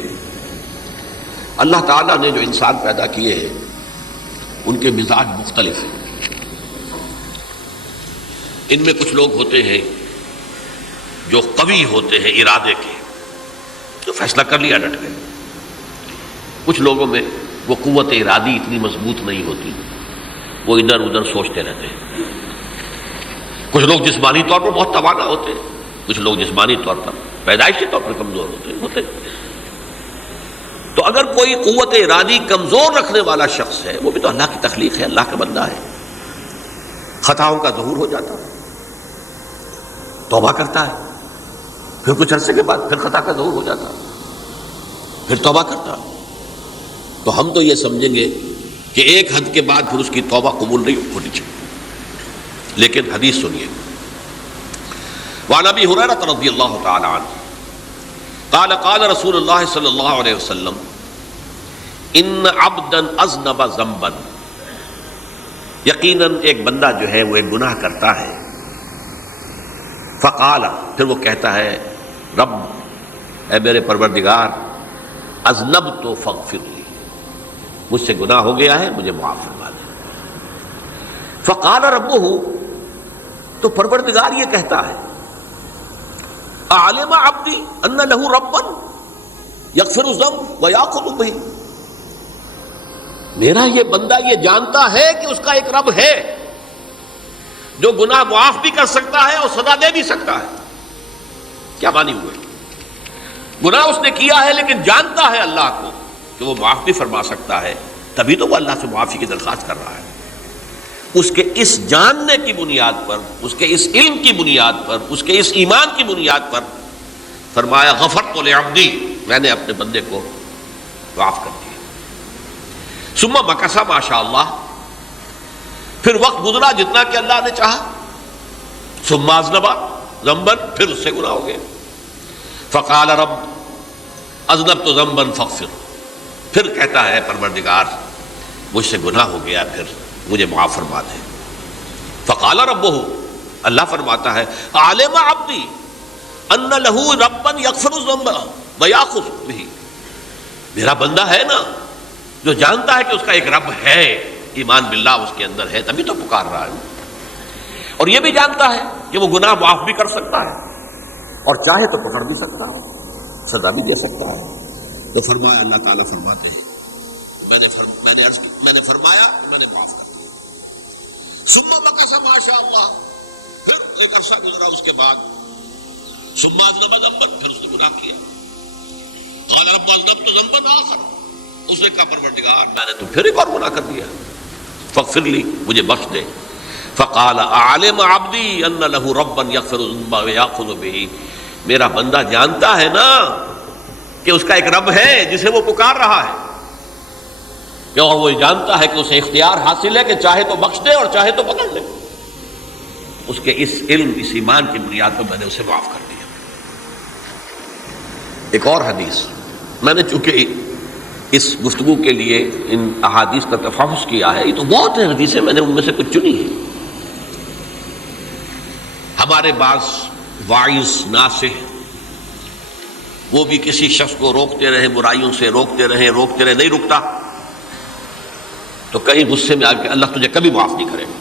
اللہ تعالیٰ نے جو انسان پیدا کیے ہیں ان کے مزاج مختلف ہیں. ان میں کچھ لوگ ہوتے ہیں جو قوی ہوتے ہیں ارادے کے، جو فیصلہ کر لیا ڈٹ گئے. کچھ لوگوں میں وہ قوت ارادی اتنی مضبوط نہیں ہوتی، وہ ادھر ادھر سوچتے رہتے ہیں. کچھ لوگ جسمانی طور پر بہت توانا ہوتے ہیں، کچھ لوگ جسمانی طور پر پیدائشی طور پر کمزور ہوتے ہیں. تو اگر کوئی قوت ارادی کمزور رکھنے والا شخص ہے، وہ بھی تو اللہ کی تخلیق ہے، اللہ کا بندہ ہے، خطاؤں کا ظہور ہو جاتا ہے، توبہ کرتا ہے، پھر کچھ عرصے کے بعد پھر خطا کا ظہور ہو جاتا ہے، پھر توبہ کرتا ہے. تو ہم تو یہ سمجھیں گے کہ ایک حد کے بعد پھر اس کی توبہ قبول نہیں ہونی چاہیے. لیکن حدیث سنیے، وعن ابی ہریرہ رضی اللہ تعالی عنہ قال قال رسول اللہ صلی اللہ علیہ وسلم ان عبدا اذنب ذنبا، یقیناً ایک بندہ جو ہے وہ ایک گناہ کرتا ہے. فقال، پھر وہ کہتا ہے رب، اے میرے پروردگار، اذنبت فاغفر لی، مجھ سے گناہ ہو گیا ہے، مجھے معاف فرما دے. فقال ربہ، تو پروردگار یہ کہتا ہے اعلم عبدی ان لہ ربا یغفر الذنب ویأخذ بہ، میرا یہ بندہ یہ جانتا ہے کہ اس کا ایک رب ہے جو گناہ معاف بھی کر سکتا ہے اور سزا دے بھی سکتا ہے. کیا معنی ہوئے؟ گناہ اس نے کیا ہے لیکن جانتا ہے اللہ کو کہ وہ معاف بھی فرما سکتا ہے، تبھی تو وہ اللہ سے معافی کی درخواست کر رہا ہے. اس کے اس جاننے کی بنیاد پر، اس کے اس علم کی بنیاد پر، اس کے اس ایمان کی بنیاد پر فرمایا غفرت لعبدی، میں نے اپنے بندے کو معاف کر دیا. ثم مکث ما شاء اللہ، پھر وقت گزرا جتنا کہ اللہ نے چاہا. ثم اذنب ذنبا، پھر اس سے گناہ ہو گیا. فقال رب اذنبت ذنبا فاغفر، پھر کہتا ہے پروردگار مجھ سے گناہ ہو گیا، پھر مجھے معاف فرما دے. فقال ربہ، اللہ فرماتا ہے عالم عبدی ان لہ ربا یغفر الذنب ویأخذ بہ، میرا بندہ ہے نا جو جانتا ہے کہ اس کا ایک رب ہے، ایمان باللہ اس کے اندر ہے، تبھی تو پکار رہا ہے، اور یہ بھی جانتا ہے کہ وہ گناہ معاف بھی کر سکتا ہے اور چاہے تو پکڑ بھی سکتا ہے، سزا بھی دے سکتا ہے. تو فرمایا، اللہ تعالیٰ فرماتے ہیں میں نے فرمایا میں نے معاف کر دیا. ثم مکث ما شاء اللہ، پھر ایک عرصہ گزرا اس کے بعد. ثم اذنب ذنبا، پھر اس نے گناہ کیا. قال رب اذنبت ذنبا آخر، اس نے کہا پروردگار میں نے تو پھر ایک اور گناہ کر دیا، فاغفر لی، مجھے بخش دے. فقال اعلم عبدی ان لہ ربا یغفر الذنب ویأخذ بہ، میرا بندہ جانتا ہے نا کہ اس کا ایک رب ہے جسے وہ پکار رہا ہے، کہ اور وہ جانتا ہے کہ اسے اختیار حاصل ہے کہ چاہے تو بخش دے اور چاہے تو پکڑ لے. اس کے اس علم، اس ایمان کی بنیاد پر میں نے اسے معاف کر دیا. ایک اور حدیث، میں نے چونکہ اس گفتگو کے لیے ان احادیث کا تفحص کیا ہے، یہ تو بہت ہیں حدیثیں، میں نے ان میں سے کچھ چنی ہیں. ہمارے بعض واعظ ناصح وہ بھی کسی شخص کو روکتے رہے، برائیوں سے روکتے رہے، نہیں رکتا تو کہیں غصے میں آ کے اللہ تجھے کبھی معاف نہیں کرے گا.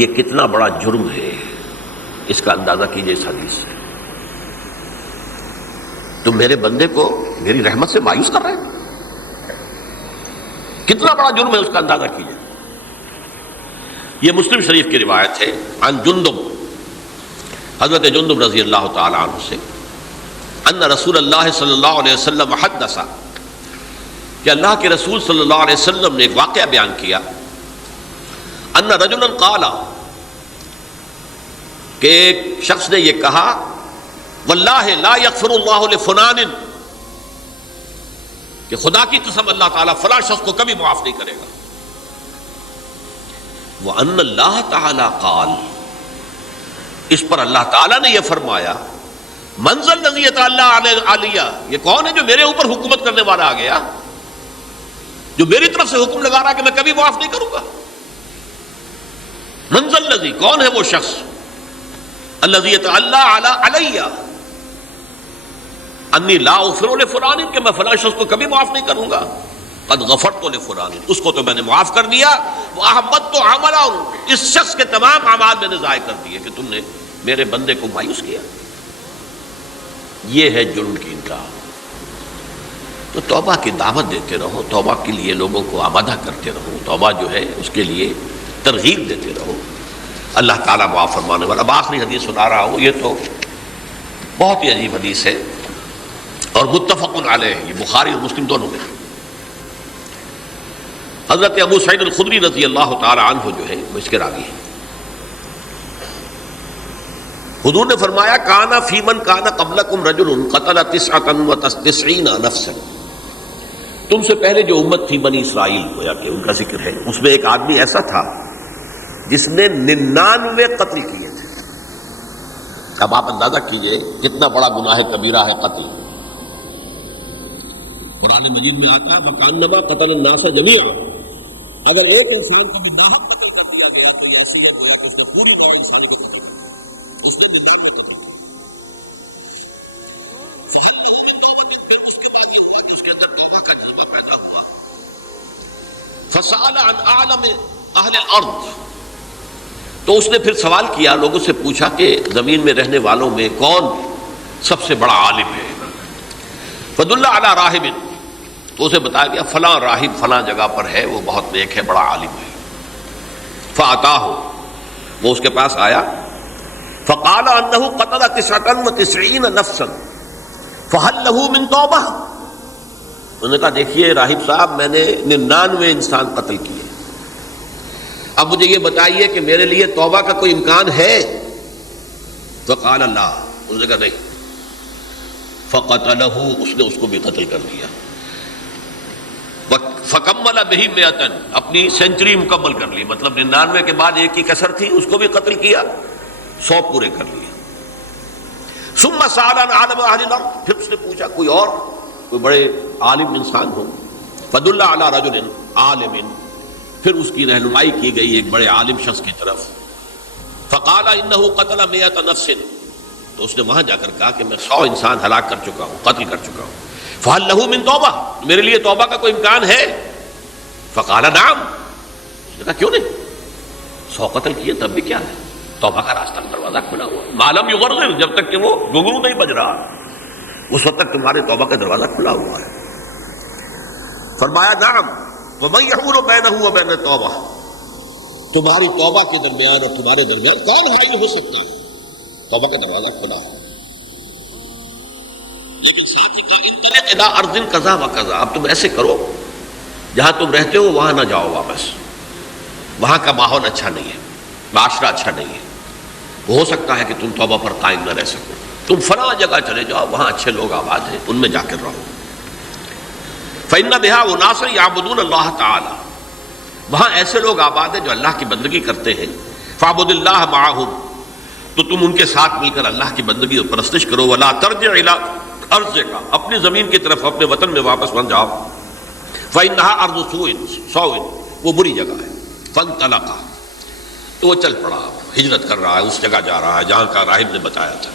یہ کتنا بڑا جرم ہے، اس کا اندازہ کیجئے اس حدیث سے. تم میرے بندے کو میری رحمت سے مایوس کر رہے ہیں، کتنا بڑا جرم ہے، اس کا اندازہ کیجئے. یہ مسلم شریف کی روایت ہے عن جندب، حضرت جندب رضی اللہ تعالی عنہ سے، ان رسول اللہ صلی اللہ علیہ وسلم حدث، کہ اللہ کے رسول صلی اللہ علیہ وسلم نے ایک واقعہ بیان کیا. ان رجلا قال، کہ ایک شخص نے یہ کہا، واللہ لا یغفر اللہ لفلان، کہ خدا کی قسم اللہ تعالیٰ فلاں شخص کو کبھی معاف نہیں کرے گا. وَأَنَّ اللَّهَ تَعَالَى قَالَ، اس پر اللہ تعالیٰ نے یہ فرمایا، مَنْ ذَا الَّذِي يَتَعَالَّىٰ عَلَيَّ، یہ کون ہے جو میرے اوپر حکومت کرنے والا آ گیا، جو میری طرف سے حکم لگا رہا کہ میں کبھی معاف نہیں کروں گا. مَنْ ذَا الَّذِي، کون ہے وہ شخص، الَّذِي يَتَعَالَّىٰ عَلَيَّ اَنِّي لَا أَغْفِرُ لِفُلَانٍ، کہ میں فلاں شخص کو کبھی معاف نہیں کروں گا. قد غفرت لفلان، اس کو تو میں نے معاف کر دیا. وَأَحْبَطْتُ عَمَلَهُ، اس شخص کے تمام اعمال میں نے ضائع کر دیے کہ تم نے میرے بندے کو مایوس کیا. یہ ہے جرم کی انتہا. تو توبہ کی دعوت دیتے رہو، توبہ کے لیے لوگوں کو آمادہ کرتے رہو، توبہ جو ہے اس کے لیے ترغیب دیتے رہو. اللہ تعالیٰ معاف فرمانے والا. اب آخری حدیث سنا رہا ہوں، یہ تو بہت ہی عجیب حدیث ہے اور متفق علیہ، یہ بخاری اور مسلم دونوں میں. حضرت ابو سعید الخدری رضی اللہ تعالی عنہ جو ہے وہ اس کے راوی ہیں. حضور نے فرمایا، کانا فی من کانا قبلکم رجل قتل 99 نفسا، تم سے پہلے جو امت تھی بنی اسرائیل، گویا کہ ان کا ذکر ہے، اس میں ایک آدمی ایسا تھا جس نے 99 قتل کیے تھے. اب آپ اندازہ کیجئے کتنا بڑا گناہ کبیرہ ہے قتل. قرآن مجید میں آتا ہے وَكَأَنَّمَا قَتَلَ النَّاسَ جَمِيعًا، اگر ایک انسان کو بھی ناحق قتل کر دیا گیا تو یہ ایسی ہے گویا کہ اس نے پوری بڑے انسان کو قتل کیا، اس نے 99 قتل کیا. پھر اس کے بعد یہ ہوا کہ اس کے اندر توبہ کا جذبہ پیدا ہوا. فَسَأَلَ عَنْ أَعْلَمِ أَهْلِ الْأَرْضِ، تو اس نے پھر سوال کیا، لوگوں سے پوچھا کہ زمین میں رہنے والوں میں کون سب سے بڑا عالم ہے. فَدُلَّ عَلَى رَاهِبٍ، تو اسے بتایا گیا فلاں راہب فلاں جگہ پر ہے، وہ بہت نیک ہے، بڑا عالم ہے. فَأَتَاهُ، وہ اس کے پاس آیا. فَقَالَ أَنَّهُ قَتَلَ 99 نَفْسًا فَهَلْ لَهُ مِن تَوْبَةٍ، انہوں نے کہا دیکھیے راہب صاحب، میں نے 99 انسان قتل کیے، اب مجھے یہ بتائیے کہ میرے لیے توبہ کا کوئی امکان ہے. فَقَالَ لَا، انہوں نے کہا نہیں. فَقَتَلَهُ، اس نے اس کو بھی قتل کر دیا. فَكَمَّلَ بِهِ 100، اپنی سینچری مکمل کر لی، مطلب 99 کے بعد ایک کی کسر تھی، اس کو بھی قتل کیا، 100 پورے کر لیے. ثُمَّ سَأَلَ عَنْ عَالِمِ أَهْلِ الْأَرْضِ، پھر اس نے پوچھا کوئی اور، کوئی بڑے عالم انسان ہو. فَدُلَّ عَلَى رَجُلٍ عَالِمٍ، پھر اس کی رہنمائی کی گئی ایک بڑے عالم شخص کی طرف. فَقَالَ إِنَّهُ قَتَلَ 100 نَفْسٍ، تو اس نے وہاں جا کر کہا کہ میں 100 انسان ہلاک کر چکا ہوں، قتل کر چکا ہوں. فَهَلْ لَهُ مِن تَوْبَةٍ، میرے لیے توبہ کا کوئی امکان ہے. فَقَالَ نَعَمْ، اس نے کہا کیوں نہیں، 100 قتل کیے تب بھی کیا ہے، توبہ کا راستہ دروازہ کھلا ہوا. مَا لَمْ يُغَرْغِرْ، جب تک کہ وہ گھنگرو نہیں بج رہا اس وقت تک تمہارے توبہ کا دروازہ کھلا ہوا ہے. فرمایا نعم، وَمَن يَحُولُ بَيْنَهُ وَبَيْنَ التَّوْبَةِ، تمہاری توبہ کے درمیان اور تمہارے درمیان کون حائل ہو سکتا ہے، توبہ کا دروازہ کھلا ہے. لیکن ساتھ ہی کہا انطلق الی ارض کذا و کذا، اب تم ایسے کرو جہاں تم رہتے ہو وہاں نہ جاؤ واپس، وہاں کا ماحول اچھا نہیں ہے، معاشرہ اچھا نہیں ہے، ہو سکتا ہے کہ تم توبہ پر قائم نہ رہ سکو، تم فلاں جگہ چلے جاؤ، وہاں اچھے لوگ آباد ہیں، ان میں جا کر رہو. فإن بها أناسا يعبدون اللہ تعالی، وہاں ایسے لوگ آباد ہیں جو اللہ کی بندگی کرتے ہیں. فاعبد اللہ معہم، تو تم ان کے ساتھ مل کر اللہ کی بندگی اور پرستش کرو. ولا ترجع الی ارضک، اپنی زمین کی طرف اپنے وطن میں واپس بن جاؤ. فإنها أرض سوء، وہ بری جگہ ہے. فانطلقا، تو وہ چل پڑا، ہجرت کر رہا ہے، اس جگہ جا رہا ہے جہاں کا راہب نے بتایا تھا.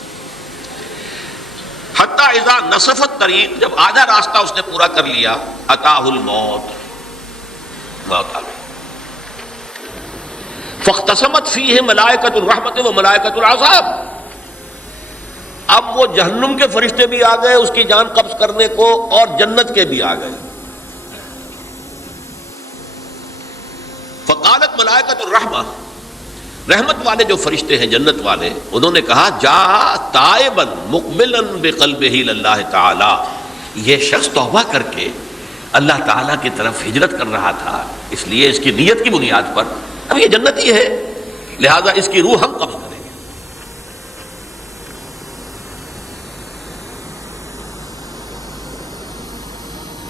حتی اذا نصف الطریق، جب آدھا راستہ اس نے پورا کر لیا، اتاہ الموت، موت آ گئی. فاختصمت فیہ ملائکۃ الرحمت و ملائکۃ العذاب، اب وہ جہنم کے فرشتے بھی آ گئے اس کی جان قبض کرنے کو، اور جنت کے بھی آ گئے. فقالت ملائکۃ الرحمہ، رحمت والے جو فرشتے ہیں جنت والے، انہوں نے کہا جا تائبا مقبلا بقلبہ اللہ تعالی، یہ شخص توبہ کر کے اللہ تعالیٰ کی طرف ہجرت کر رہا تھا، اس لیے اس کی نیت کی بنیاد پر اب یہ جنتی ہے، لہذا اس کی روح ہم قبض کریں گے.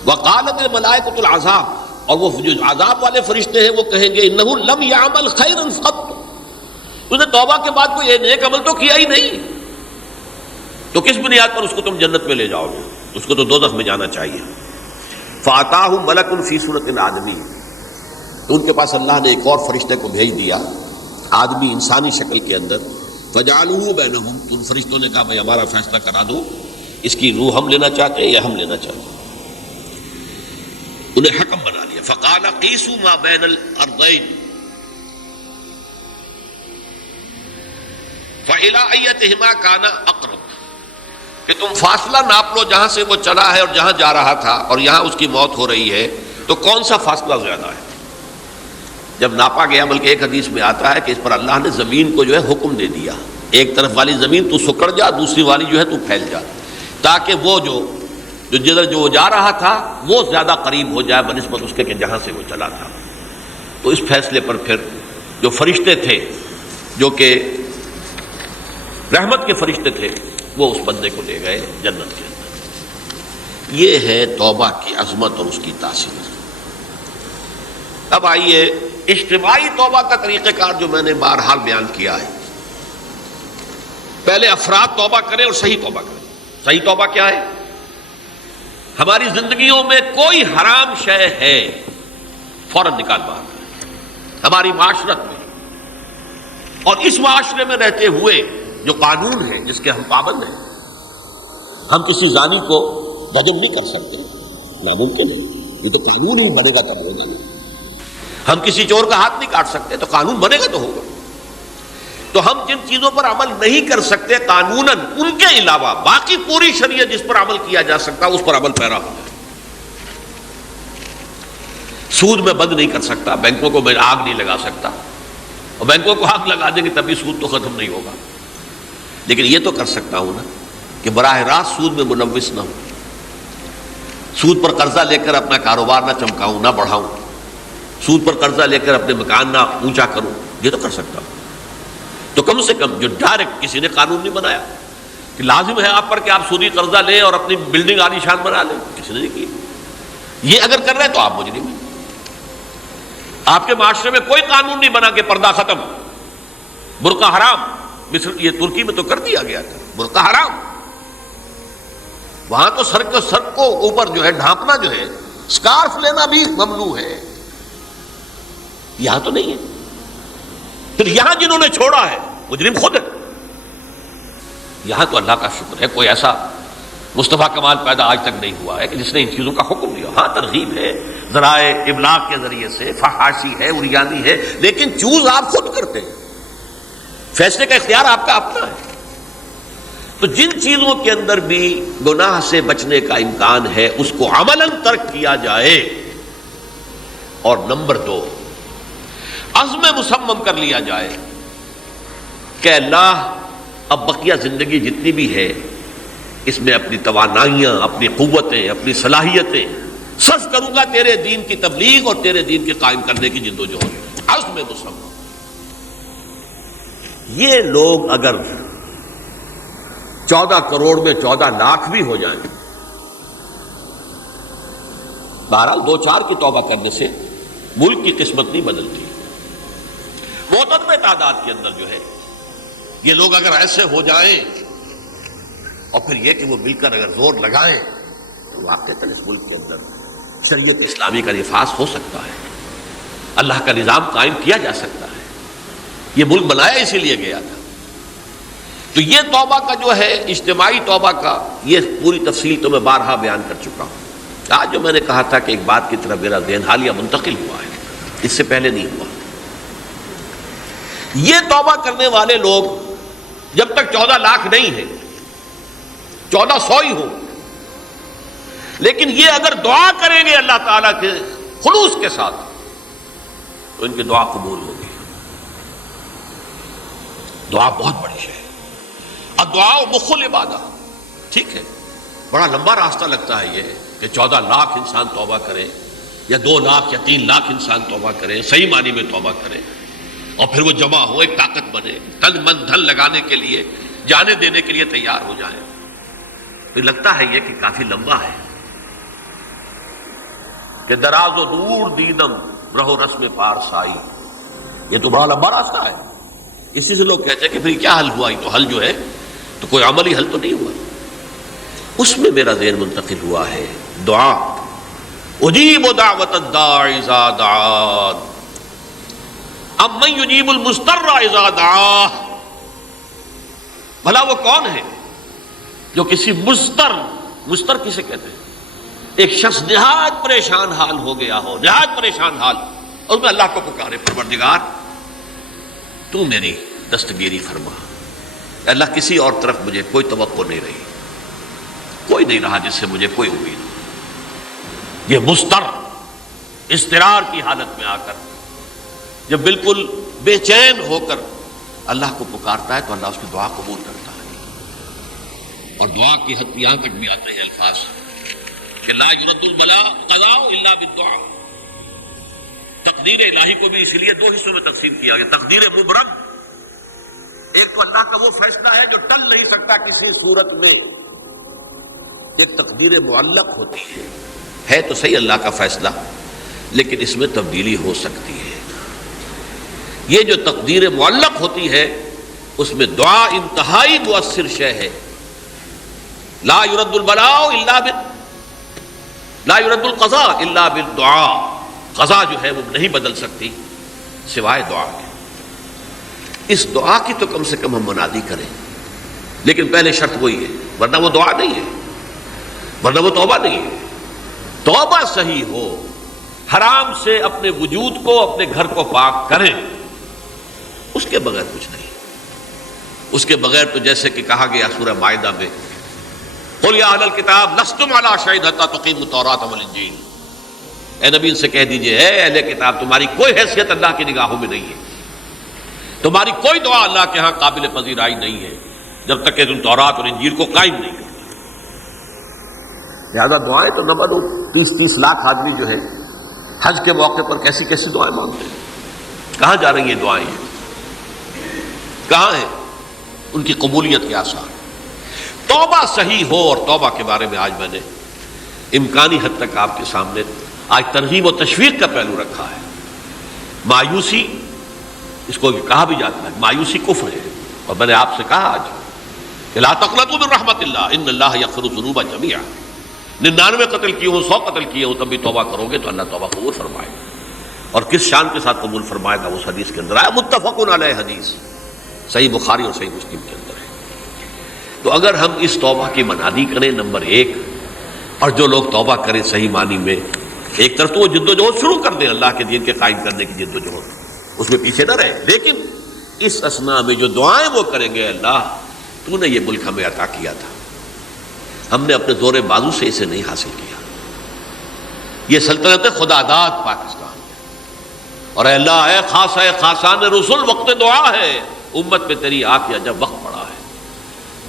وقالت الملائکۃ العذاب، اور وہ جو عذاب والے فرشتے ہیں وہ کہیں گے انہ لم یعمل خیرا قط، اس نے توبہ کے بعد کوئی نیک عمل تو کیا ہی نہیں، تو کس بنیاد پر اس کو تم جنت میں لے جاؤ گے؟ اس کو تو دوزخ میں جانا چاہیے. فاتاہ ملک فی صورت آدمی، تو ان کے پاس اللہ نے ایک اور فرشتے کو بھیج دیا آدمی انسانی شکل کے اندر. فجعلوہ بینہم، تو ان فرشتوں نے کہا بھائی ہمارا فیصلہ کرا دو، اس کی روح ہم لینا چاہتے ہیں یا ہم لینا چاہتے ہیں. انہیں حکم بنا لیا. فقال قیسوا ما بین الارضین فإلی ایتہما کان اقرب، کہ تم فاصلہ ناپ لو جہاں سے وہ چلا ہے اور جہاں جا رہا تھا، اور یہاں اس کی موت ہو رہی ہے، تو کون سا فاصلہ زیادہ ہے. جب ناپا گیا، بلکہ ایک حدیث میں آتا ہے کہ اس پر اللہ نے زمین کو جو ہے حکم دے دیا، ایک طرف والی زمین تو سکڑ جا، دوسری والی جو ہے تو پھیل جا، تاکہ وہ جدھر جو وہ جا رہا تھا وہ زیادہ قریب ہو جائے بنسبت اس کے کہ جہاں سے وہ چلا تھا. تو اس فیصلے پر پھر جو فرشتے تھے جو کہ رحمت کے فرشتے تھے وہ اس بندے کو لے گئے جنت کے اندر. یہ ہے توبہ کی عظمت اور اس کی تاثیر. اب آئیے اجتماعی توبہ کا طریقہ کار جو میں نے بہرحال بیان کیا ہے. پہلے افراد توبہ کریں اور صحیح توبہ کریں. صحیح توبہ کیا ہے؟ ہماری زندگیوں میں کوئی حرام شے ہے فوراً نکال باہر کریں. ہماری معاشرت میں اور اس معاشرے میں رہتے ہوئے جو قانون ہے جس کے ہم پابند ہیں، ہم کسی زانی کو رجم نہیں کر سکتے، ناممکن ہے، یہ تو قانون ہی بنے گا تب ہوگا. ہم کسی چور کا ہاتھ نہیں کاٹ سکتے، تو قانون بنے گا تو ہوگا. تو ہم جن چیزوں پر عمل نہیں کر سکتے قانوناً، ان کے علاوہ باقی پوری شریعت جس پر عمل کیا جا سکتا اس پر عمل پیرا ہو جائے. سود میں بند نہیں کر سکتا، بینکوں کو میں آگ نہیں لگا سکتا، اور بینکوں کو آگ لگا دیں گے تب بھی سود تو ختم نہیں ہوگا. لیکن یہ تو کر سکتا ہوں نا کہ براہ راست سود میں ملوث نہ ہوں، سود پر قرضہ لے کر اپنا کاروبار نہ چمکاؤں، نہ بڑھاؤں، سود پر قرضہ لے کر اپنے مکان نہ اونچا کروں. یہ تو کر سکتا ہوں. تو کم سے کم جو ڈائریکٹ کسی نے قانون نہیں بنایا کہ لازم ہے آپ پر کہ آپ سودی قرضہ لیں اور اپنی بلڈنگ عالی شان بنا لیں، کسی نے نہیں کی. یہ اگر کر رہے ہیں تو آپ مجرم ہیں. آپ کے معاشرے میں کوئی قانون نہیں بنا کہ پردہ ختم، برقع حرام. مصر یہ ترکی میں تو کر دیا گیا تھا برقع حرام. وہاں تو سر کو اوپر جو ہے ڈھانپنا جو ہے، اسکارف لینا بھی ممنوع ہے. یہاں تو نہیں ہے. پھر یہاں جنہوں نے چھوڑا ہے مجرم خود ہے. یہاں تو اللہ کا شکر ہے کوئی ایسا مصطفیٰ کمال پیدا آج تک نہیں ہوا ہے کہ جس نے ان چیزوں کا حکم دیا. ہاں ترغیب ہے ذرائع ابلاغ کے ذریعے سے، فحاشی ہے، اریانی ہے، لیکن چوز آپ خود کرتے ہیں، فیصلے کا اختیار آپ کا اپنا ہے. تو جن چیزوں کے اندر بھی گناہ سے بچنے کا امکان ہے اس کو عملاً ترک کیا جائے. اور نمبر 2، عزم مصمم کر لیا جائے کہ اللہ اب بقیہ زندگی جتنی بھی ہے اس میں اپنی توانائیاں، اپنی قوتیں، اپنی صلاحیتیں صرف کروں گا تیرے دین کی تبلیغ اور تیرے دین کے قائم کرنے کی جد و جہد. عزم مصمم. یہ لوگ اگر 14 کروڑ میں 14 لاکھ بھی ہو جائیں بہرحال دو چار کی توبہ کرنے سے ملک کی قسمت نہیں بدلتی. معتدل تعداد کے اندر جو ہے یہ لوگ اگر ایسے ہو جائیں اور پھر یہ کہ وہ مل کر اگر زور لگائیں تو واقعتاً اس ملک کے اندر شریعت اسلامی کا نفاذ ہو سکتا ہے، اللہ کا نظام قائم کیا جا سکتا ہے. یہ ملک بنایا اسی لیے گیا تھا. تو یہ توبہ کا جو ہے اجتماعی توبہ کا یہ پوری تفصیل تو میں بارہا بیان کر چکا ہوں. آج جو میں نے کہا تھا کہ ایک بات کی طرف میرا ذہن حالیہ منتقل ہوا ہے، اس سے پہلے نہیں ہوا. یہ توبہ کرنے والے لوگ جب تک 14 لاکھ نہیں ہیں، 1400 ہی ہوں، لیکن یہ اگر دعا کریں گے اللہ تعالیٰ کے خلوص کے ساتھ تو ان کی دعا قبول ہوگی. دعا بہت بڑی شے ہے. الدعاء مخ العبادہ. ٹھیک ہے، بڑا لمبا راستہ لگتا ہے یہ کہ 14 لاکھ انسان توبہ کرے یا 2 لاکھ یا 3 لاکھ انسان توبہ کرے، صحیح معنی میں توبہ کرے اور پھر وہ جمع ہو، ایک طاقت بنے، تن من دھن لگانے کے لیے، جانے دینے کے لیے تیار ہو جائے. تو لگتا ہے یہ کہ کافی لمبا ہے کہ دراز و دور دیدم رہو رسم پارسائی. یہ تو بڑا لمبا راستہ ہے. اسی سے لوگ کہتے ہیں کہ پھر کیا حل ہوا؟ تو حل جو ہے تو کوئی عملی حل تو نہیں ہوا. اس میں میرا ذہن منتقل ہوا ہے دعا. اجیب دعوت الداعی اذا دعان امن یجیب المضطر اذا دعاہ. بھلا وہ کون ہے جو کسی مضطر کسے کہتے ہیں؟ ایک شخص نہایت پریشان حال ہو گیا ہو، نہایت پریشان حال، اور میں اللہ کو پکارے پروردگار تو میری دستگیری فرما. اللہ کسی اور طرف مجھے کوئی توقع نہیں رہی، کوئی نہیں رہا جس سے مجھے کوئی امید. یہ مضطر اضطرار کی حالت میں آ کر جب بالکل بے چین ہو کر اللہ کو پکارتا ہے تو اللہ اس کی دعا قبول کرتا ہے. اور دعا کی حد یہاں تک بھی آتے ہیں الفاظ کہ لا یرد البلاء قضاء الا بالدعاء. تقدیر الہی کو بھی اس لیے 2 حصوں میں تقسیم کیا گیا. تقدیر مبرم، ایک تو اللہ کا وہ فیصلہ ہے جو ٹل نہیں سکتا کسی صورت میں. ایک تقدیر معلق ہوتی ہے تو صحیح اللہ کا فیصلہ، لیکن اس میں تبدیلی ہو سکتی ہے. یہ جو تقدیر معلق ہوتی ہے اس میں دعا انتہائی مؤثر شے ہے. لا يرد البلاء الا لا يرد القضاء الا بالدعاء. قضا جو ہے وہ نہیں بدل سکتی سوائے دعا کے. اس دعا کی تو کم سے کم ہم منادی کریں، لیکن پہلے شرط وہی ہے، ورنہ وہ دعا نہیں ہے، ورنہ وہ توبہ نہیں ہے. توبہ صحیح ہو، حرام سے اپنے وجود کو، اپنے گھر کو پاک کریں، اس کے بغیر کچھ نہیں. اس کے بغیر تو جیسے کہ کہا گیا سورہ مائدہ میں قل یا اہل الکتاب لستم علی شیء حتی تقیموا التوراۃ والانجیل. اے نبی ان سے کہہ دیجئے اے اہل کتاب تمہاری کوئی حیثیت اللہ کی نگاہوں میں نہیں ہے، تمہاری کوئی دعا اللہ کے ہاں قابل پذیرائی نہیں ہے جب تک کہ تم تورات اور انجیل کو قائم نہیں کرتے. لہذا دعائیں تو نہ بنو. 30 لاکھ آدمی جو ہے حج کے موقع پر کیسی کیسی دعائیں مانگتے ہیں. کہاں جا رہی ہیں دعائیں؟ کہاں ہیں ان کی قبولیت کے آثار؟ توبہ صحیح ہو. اور توبہ کے بارے میں آج میں نے امکانی حد تک آپ کے سامنے آج ترغیب و تشویق کا پہلو رکھا ہے. مایوسی، اس کو کہا بھی جاتا ہے مایوسی کفر ہے. اور میں نے آپ سے کہا آج کہ لا تقنطوا من رحمت اللہ ان اللہ یغفر الذنوب جميعا. 99 قتل کیے ہوں، 100 قتل کیے ہوں، تب بھی توبہ کرو گے تو اللہ توبہ قبول فرمائے گا. اور کس شان کے ساتھ قبول فرمائے گا اس حدیث کے اندر آیا، متفق علیہ حدیث صحیح بخاری اور صحیح مسلم کے اندر ہے. تو اگر ہم اس توبہ کی منادی کریں نمبر 1، اور جو لوگ توبہ کریں صحیح معنی میں، ایک طرف تو وہ جد و جہد شروع کر دیں اللہ کے دین کے قائم کرنے کی جد و جہد، اس میں پیچھے نہ رہے، لیکن اس اثناء میں جو دعائیں وہ کریں گے اللہ تو نے یہ ملک ہمیں عطا کیا تھا، ہم نے اپنے زور بازو سے اسے نہیں حاصل کیا، یہ سلطنت خدا داد پاکستان ہے. اور اے اللہ اے خاصان رسول وقت دعا ہے، امت میں تیری آ کے جب وقت پڑا ہے.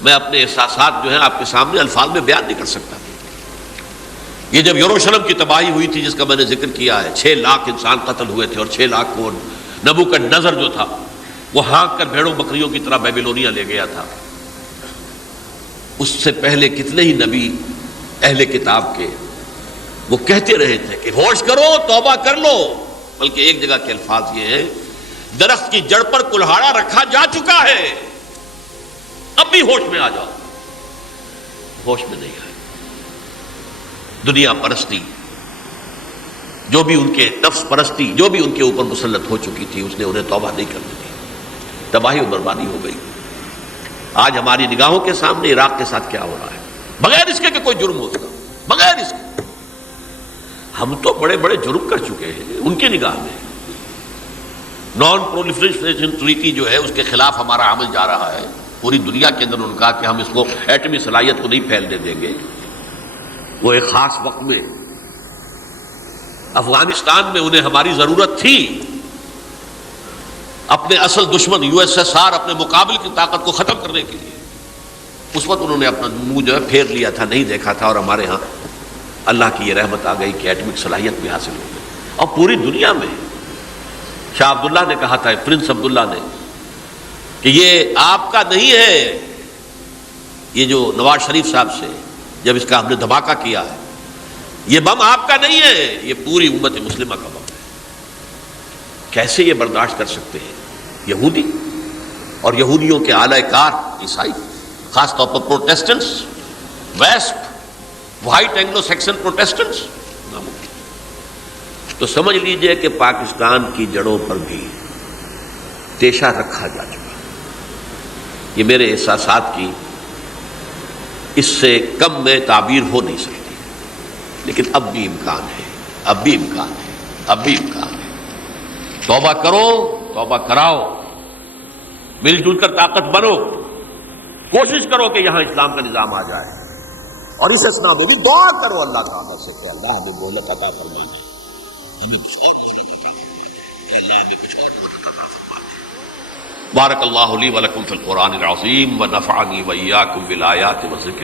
میں اپنے احساسات جو ہیں آپ کے سامنے الفاظ میں بیان نہیں کر سکتا. یہ جب یروشلم کی تباہی ہوئی تھی جس کا میں نے ذکر کیا ہے، 6 لاکھ انسان قتل ہوئے تھے، اور 6 لاکھ کو نبوکدنضر جو تھا وہ ہانک کر بھیڑوں بکریوں کی طرح بیبیلونیا لے گیا تھا. اس سے پہلے کتنے ہی نبی اہل کتاب کے وہ کہتے رہے تھے کہ ہوش کرو، توبہ کر لو، بلکہ ایک جگہ کے الفاظ یہ ہیں درخت کی جڑ پر کلہاڑا رکھا جا چکا ہے، اب بھی ہوش میں آ جاؤ۔ ہوش میں نہیں آئے۔ دنیا پرستی، جو بھی ان کے نفس پرستی جو بھی ان کے اوپر مسلط ہو چکی تھی، اس نے انہیں توبہ نہیں کرنے دی، تباہی و بربادی ہو گئی۔ آج ہماری نگاہوں کے سامنے عراق کے ساتھ کیا ہو رہا ہے، بغیر اس کے کہ کوئی جرم ہو اس کا، بغیر اس کے۔ ہم تو بڑے بڑے جرم کر چکے ہیں ان کی نگاہ میں۔ نان پرولیفریشن ٹریٹی جو ہے اس کے خلاف ہمارا عمل جا رہا ہے، پوری دنیا کے اندر انہوں نے کہا کہ ہم اس کو ایٹمی صلاحیت کو نہیں پھیلنے دیں گے۔ وہ ایک خاص وقت میں افغانستان میں انہیں ہماری ضرورت تھی، اپنے اصل دشمن یو ایس ایس آر، اپنے مقابل کی طاقت کو ختم کرنے کے لیے، اس وقت انہوں نے اپنا منہ جو ہے پھیر لیا تھا، نہیں دیکھا تھا، اور ہمارے ہاں اللہ کی یہ رحمت آ گئی کہ ایٹمک صلاحیت بھی حاصل ہو گئی۔ اور پوری دنیا میں شاہ عبداللہ نے کہا تھا، پرنس عبداللہ نے، کہ یہ آپ کا نہیں ہے، یہ جو نواز شریف صاحب سے جب اس کا ہم نے دھماکہ کیا ہے، یہ بم آپ کا نہیں ہے، یہ پوری امت مسلمہ کا بم ہے۔ کیسے یہ برداشت کر سکتے ہیں یہودی اور یہودیوں کے اعلی کار عیسائی، خاص طور پر پروٹیسٹنٹس، ویسپ، وائٹ اینگلو سیکسن پروٹیسٹنٹس؟ تو سمجھ لیجئے کہ پاکستان کی جڑوں پر بھی تیشہ رکھا جا چکا۔ یہ میرے احساسات کی اس سے کم میں تعبیر ہو نہیں سکتی، لیکن اب بھی امکان ہے، اب بھی امکان ہے، اب بھی امکان ہے۔ توبہ کرو، توبہ کراؤ، مل جل کر طاقت بنو، کوشش کرو کہ یہاں اسلام کا نظام آ جائے، اور اس اسنا میں بھی دعا کرو اللہ تعالیٰ سے کہ اللہ ہمیں مہلت عطا فرمائے، ہمیں کچھ اور مہلت عطا فرمائے، کہ اللہ ہمیں کچھ اور مہلت عطا فرمائے۔ بارک اللہ لی ولکم فی القرآن العظیم ونفعنی وإیاکم بالآیات والذکر